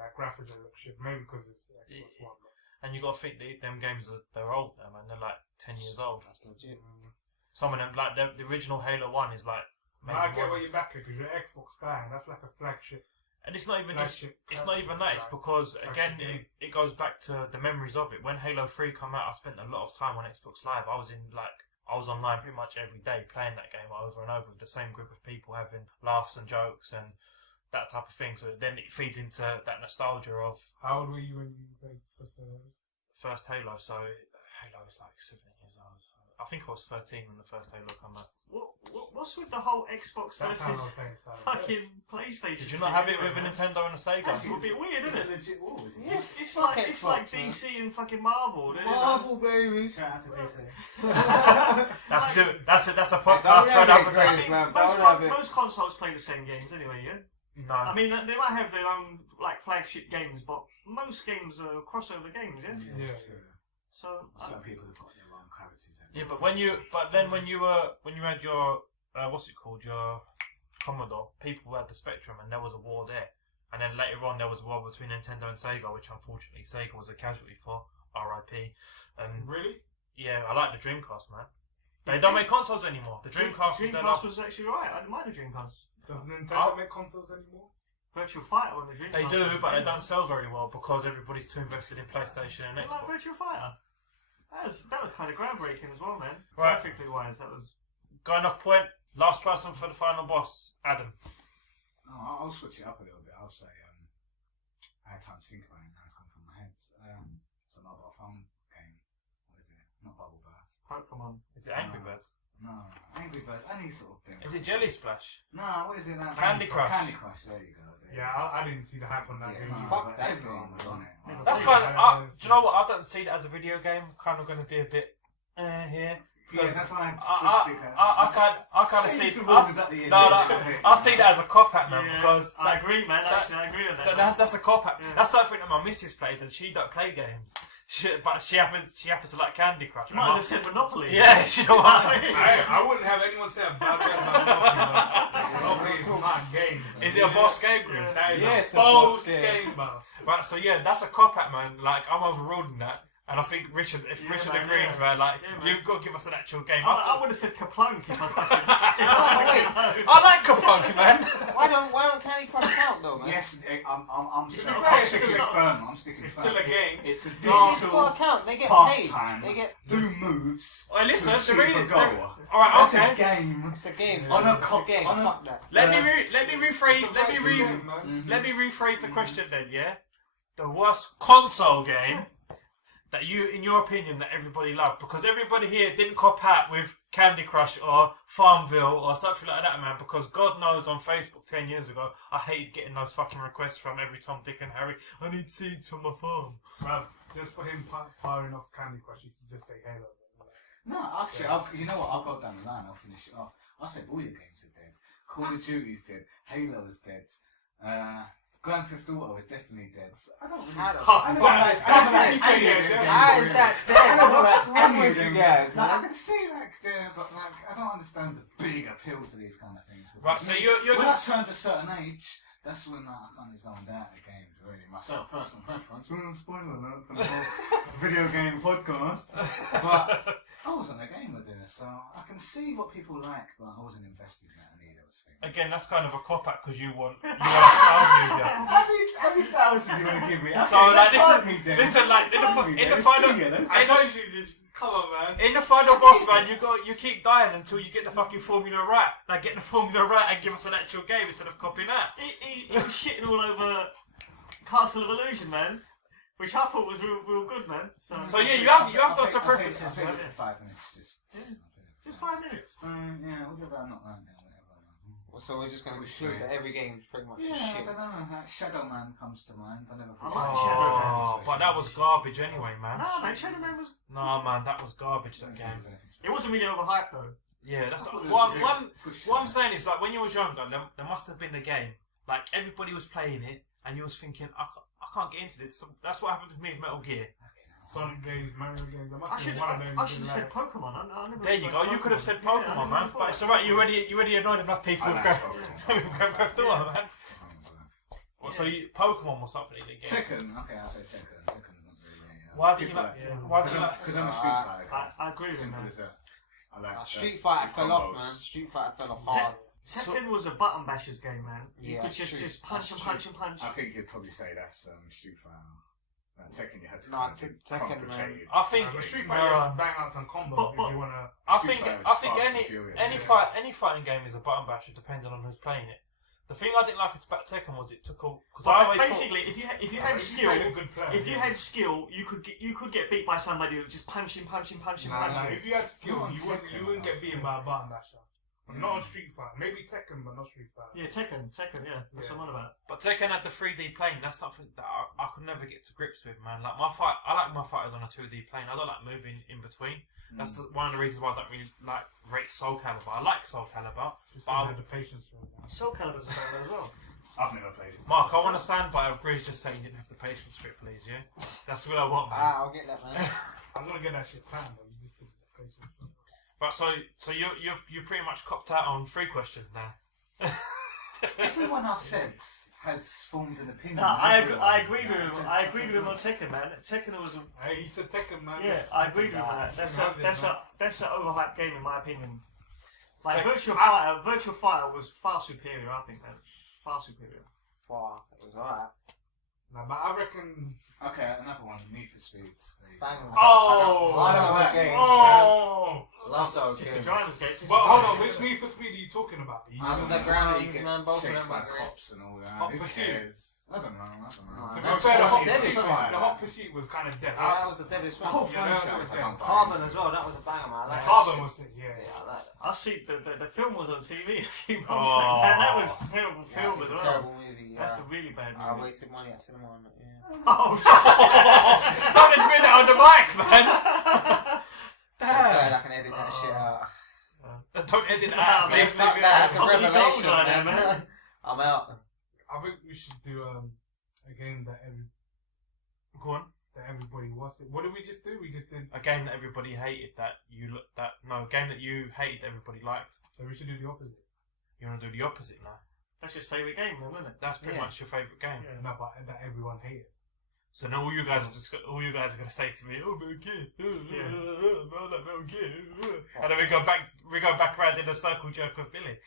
Like graphics look shit, maybe because it's Xbox One. But And you got to think them games they're old now, man. They're like 10 years old. That's legit. Some of them, like the original Halo 1 is like. I get what you're back at because you're Xbox guy, and that's like a flagship. And it's not even it's not even that. It's because again, it goes back to the memories of it. When Halo 3 came out, I spent a lot of time on Xbox Live. I was online pretty much every day playing that game over and over with the same group of people, having laughs and jokes and that type of thing. So then it feeds into that nostalgia of. How old were you when you played first Halo? First Halo, so Halo was like 7 years old. I think I was 13 when the first Halo came out. What's with the whole Xbox That time I versus was playing Silent fucking PlayStation? Did you not have it with a Nintendo and a Sega? That's a bit weird, It's isn't a it? legit war, isn't it? It's Fuck like Xbox, man. DC and fucking Marvel. Isn't it? Marvel, baby. Shout out to DC. That's a Don't podcast for have it, another Chris, day. man. Most, Don't have it. most consoles play the same games anyway, yeah? No. I mean, they might have their own like flagship games, but most games are crossover games, yeah? Yeah. So, Some people have got their own characters. Yeah, but when you had your what's it called, your Commodore, people had the Spectrum, and there was a war there. And then later on, there was a war between Nintendo and Sega, which unfortunately Sega was a casualty for. R.I.P. Really? Yeah, I like the Dreamcast, man. They don't make consoles anymore. The Dreamcast was their last. was actually right. I didn't mind the Dreamcast. Does Nintendo make consoles anymore? Virtual Fighter on the Dreamcast. They do, but they don't sell very well because everybody's too invested in PlayStation and Like Xbox. Virtual Fighter. That was kind of groundbreaking as well, man. Right. Graphically wise, that was. Going off point, last person for the final boss, Adam. Oh, I'll switch it up a little bit. I'll say I had time to think about it now. It's come from my head. It's a mobile phone game. What is it? Not Bubble Burst. Pokemon. Is it Angry Birds? No, Angry Birds. Any sort of thing. Is it Jelly Splash? No, what is it now? Candy Crush. Candy Crush. There you go. Yeah, I didn't see the hype on that Yeah, game. no, Fuck but that everyone game, was on it. man. That's Yeah, kind of. yeah, Do you know what? I don't see that as a video game. Kind of going to be a bit here. Yeah, that's why I kind of see. the rules at the end. I see that as a cop out, man, Yeah, because I agree, man. Actually, I agree on that. that's a cop out. Yeah. That's something that my missus plays, and she don't play games. But she happens to like Candy Crush. You might have said Monopoly. Yeah, you know what? I wouldn't have anyone say a bad word about Monopoly. Monopoly is not a game. Man. Is it a boss game, Chris? That is Yes, a a boss boss game. game, man. Right, so yeah, that's a cop out, man. Like, I'm overruling that. And I think Richard, if Yeah, Richard man, agrees, yeah. man, like, Yeah, man. you've got to give us an actual game. I would have said Kaplunk if I fucking. I like Kapunk, man. Why don't Candy Crush count though, man? Yes, I'm It's sticking still- firm. I'm sticking it's firm. still a game. It's a It's got digital a count. They get paid. pastime. They get. Do moves. Well, listen, to the achieve reason. a goal. Alright, That's okay. a game. It's a game. On a It's co- a game. on a- Fuck that. Let me rephrase. It's a Let me fighting game, man. Mm-hmm. Let me rephrase the question then. Yeah, the worst console game that you, in your opinion, that everybody loved, because everybody here didn't cop out with Candy Crush or Farmville or something like that, man. Because God knows, on Facebook 10 years ago, I hated getting those fucking requests from every Tom, Dick, and Harry. I need seeds for my farm. Bruv, just for him powering off Candy Crush, you can just say Halo. No, actually, you know what? I'll go down the line. I'll finish it off. I'll say all your games are dead. Call of Duty's dead. Halo is dead. Grand Theft Auto is definitely dead. So I don't really. How the I don't like any of them games. How is that dead? I don't like I'm any of with you them guys, games. Like, I man. can see like there, but like I don't understand the big appeal to these kind of things. Right, so you're when just. I turned a certain age, that's when I kind of zoned out the games. Really, myself, personal preference. Spoiler alert for the whole video game podcast. But I wasn't a gamer then, so I can see what people like, but I wasn't invested in that any of those things. Again, that's kind of a cop out because you want a sound media. How many thousands you want to give me? So like listen, like in the final, I told you this. Come on, man. in the final boss, man, you keep dying until you get the fucking formula right. Like, get the formula right and give us an actual game instead of copying that. He was shitting all over Castle of Illusion, man. Which I thought was real good, man. So yeah, you have got some preferences, I'll man. take it for 5 minutes, Just 5 minutes. yeah, what about not right now? So we're just going to conclude that every game is pretty much Yeah, shit. I don't know. Like Shadow Man comes to mind. I never I thought. like Shadow Man. Oh, but that was garbage anyway, man. Nah, man, Shadow Man was. No, man, that was garbage. That game. It wasn't really overhyped though. Yeah, that's I thought it what was, I'm saying is, like, when you was younger, there must have been a game. Like, everybody was playing it, and you was thinking, I can't get into this. That's what happened to me with Metal Gear. Sonic games, Mario games. There must I be should one of them. have said Pokemon. I never There you played go. You could have said Yeah, I Pokemon, never man. thought But it's of alright. You already annoyed enough people with Grand Theft Auto, man. Well, so Pokemon was something you didn't get. Tekken. Okay, I'll say Tekken. Tekken's not really. Why did you People like? Yeah. Why did you like? Because I'm a Street Fighter guy. I agree with him, Simple man. as that. I like Street Fighter fell off, combos. man. Street Fighter fell off hard. Tekken was a button bashers game, man. You Yeah, could that's true. just punch and That's punch and punch. I think you'd probably say that's Street Fighter. Tekken, you had to Nah, kind of do Tekken, man. complicated. I think Street no. Fighter bang out some combos But- if you want to. I Street think Fighter was I think fast and any furious. any Yeah. fighting game is a button basher depending on who's playing it. The thing I didn't like about Tekken was it took all because Well, I always basically, if you had skill, played a good player, if you had skill, you could get beat by somebody who was just punching. Nah, if you had skill, Not on you Tekken, wouldn't get beaten by a button masher. Yeah. Not on Street Fighter. Maybe Tekken, but not Street Fighter. Yeah, Tekken, yeah. That's what I'm on about. But Tekken had the 3D plane. That's something that I could never get to grips with, man. Like I like my fighters on a 2D plane. I don't like moving in between. That's one of the reasons why I don't really like rate Soul Calibur. I like Soul Calibur. Just But didn't have the patience for it. Soul Calibur's about that as well. I've never played it. Mark, I want a soundbite of Grizz just saying you didn't have the patience for it, please. Yeah, that's what I want, man. I'll get that, man. I'm gonna get that shit planned, but you just didn't have the patience for it. But so you pretty much copped out on 3 questions now. Everyone I've said has formed an opinion. No, I agree Everyone. with him. I agree with him on Tekken, man. Tekken was. Hey, he said Tekken, man. Yeah, I agree with him on that. That's an overhyped game in my opinion. Like Virtual Fighter was far superior. I think, man. Far superior. Wow, it was alright. Nah, but I reckon. Okay, another one. Need for Speeds. Bang. Oh! I don't like games, Oh! Last I was Just a games. driver's game. But hold on, which Need for Speed are you talking about? Are you I'm talking the about- ground, You get man, both of chased them by are great. cops and all that. Hot Who Pursuit. cares? I don't know. To be That's fair, the what Hot they did, Pursuit, isn't it? the Hot Pursuit was kind of dead. Yeah, that was the deadest The one. whole Yeah, franchise. that was I good. don't buy Carbon into. as well, that was a banger, man. I like Carbon that was it, shit. yeah. Yeah, I like that. I see the film was on TV a few months Oh. back. Man, that was a terrible Yeah, film it as was a well. terrible movie. Yeah. That's a really bad I movie. wasted money at cinema on it. Yeah. Oh, Don't admit that on the mic, man. So glad I can edit that shit out. Don't edit Nah, that. man, Please Fuck leave it that, out. it's a Comedy gold revelation, right there, man. man. I'm out. I think we should do a game that Go on. everybody wants. What did we just do? We just did. A game that everybody hated a game that you hated that everybody liked. So we should do the opposite. You want to do the opposite now. that's just favourite game, then, isn't it? That's pretty Yeah. much your favourite game. Yeah. No, but that everyone hated. So now all you guys are going to say to me, "Oh, Metal Gear, no, that Metal Gear," and then we go back around in a circle jerk with Billy.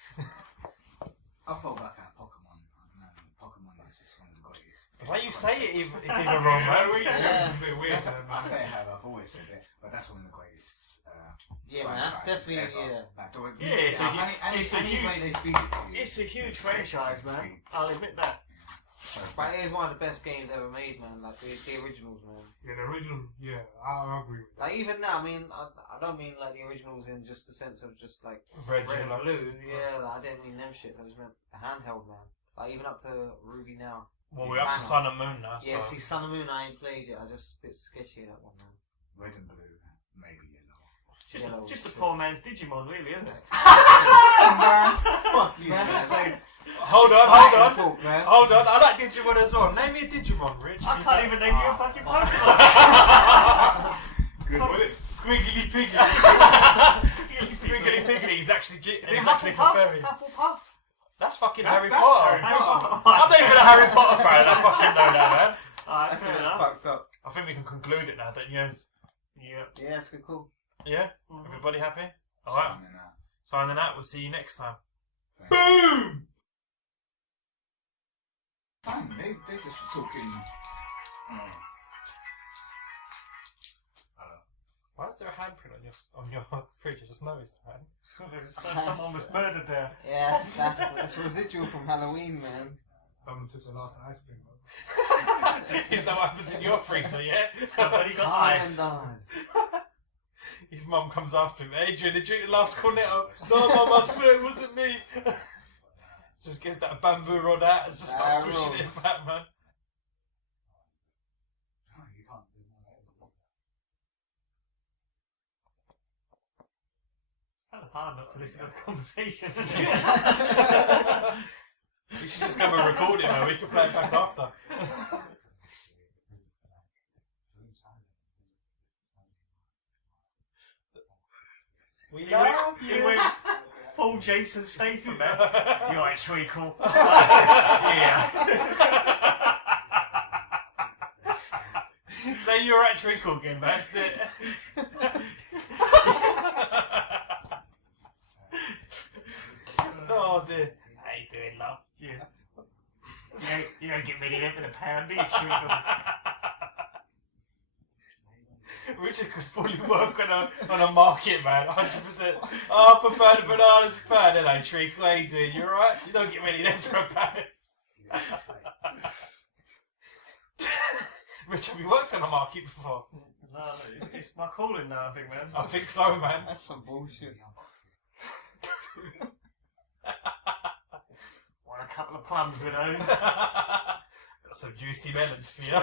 I thought back at Pokemon. Man, Pokemon is just one of the greatest. The way you say it, it's even wrong, man. Yeah. It's a bit weird. That's man. I say it how I've always said it, but that's one of the greatest. Yeah, man, that's franchises definitely, ever. yeah. Like, do it- Yeah, it's a hu- any it's a any huge- way they feed it to you. It's a huge franchise, man. I'll admit that. So, But it is one of the best games ever made, man. Like the originals, man. Yeah, the original. Yeah, I agree with that. Like even now, I mean, I don't mean like the originals in just the sense of just like Red, red yellow. and blue. Yeah, like, I didn't mean them shit. I just meant the handheld, man. Like even up to Ruby now. Well, we're up to Sun and Moon now. Yeah, so. see, Sun and Moon, I ain't played yet. I just a bit sketchy in that one, man. red and blue, maybe yellow. Just a poor man's Digimon, really, isn't it? Fuck you, man. Hold on. Talk, man. Hold on, I like Digimon as well. Name me a Digimon, Rich. I can't even name you a fucking Pokemon. Good. What is it? Squiggly Piggly. Squiggly Piggly. He's actually Is it a fairy. Hufflepuff? That's fucking That's Harry Harry Potter. Potter. I'm not even a Harry Potter fan. I fucking know that, man. Alright, That's a fair bit enough. fucked up. I think we can conclude it now, don't you? Yeah. Yeah, it's good, cool. Yeah. Mhm. Everybody happy? All right. Signing out. Signing out. We'll see you next time. Thank you. Boom. Fine, they just were talking. Why is there a handprint on your fridge? I just noticed that. So someone was murdered there. Yeah, that's residual from Halloween, man. Someone took the last ice cream. Bro. Is that what happens in your freezer? Yeah. Somebody got ice. His mum comes after him. Adrian, did you eat the last cornetto? No, Mum, I swear it wasn't me. Just gets that bamboo rod out and just starts swishing it back, man. Oh, you can't. There's no way. It's kind of hard not to listen to the conversation. We should just come and record it, man. We can play it back after. We love He you. went full Jason Statham, man. You're like treacle. Yeah. Say you're at treacle again, man. Oh dear. How you doing, love? Yeah. You don't get many of them in a pound, do you, treacle? We Richard could fully work on a market, man. 100%. Half a pound of bananas a pound. Hello, Treek. What are you doing? You alright? You don't get many of them for a pound. Richard, have you worked on a market before? No, it's my calling now, I think, man. I think so, man. That's some bullshit. Want a couple of plums with those? Got some juicy melons for you.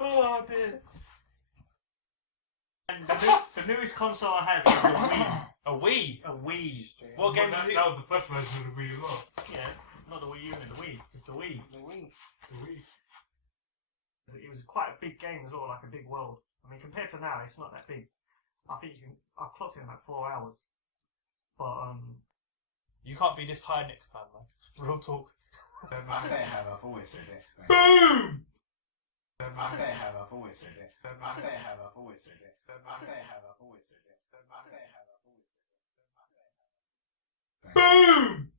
Oh dear. And the newest console I have is a Wii. A Wii? A Wii. What games that, have you... that was the first version of the Wii as well. Yeah, not the Wii U and the Wii, just the Wii. The Wii. The Wii. It was quite a big game as well, like a big world. I mean, compared to now, it's not that big. I think I clocked it in like 4 hours. But You can't be this high next time, man. Real talk. I say it how I've always said it. Boom! I say it how I've always said it. I say it how I've always said it. I say it how I've always said it. I say it how I've always said it. Boom!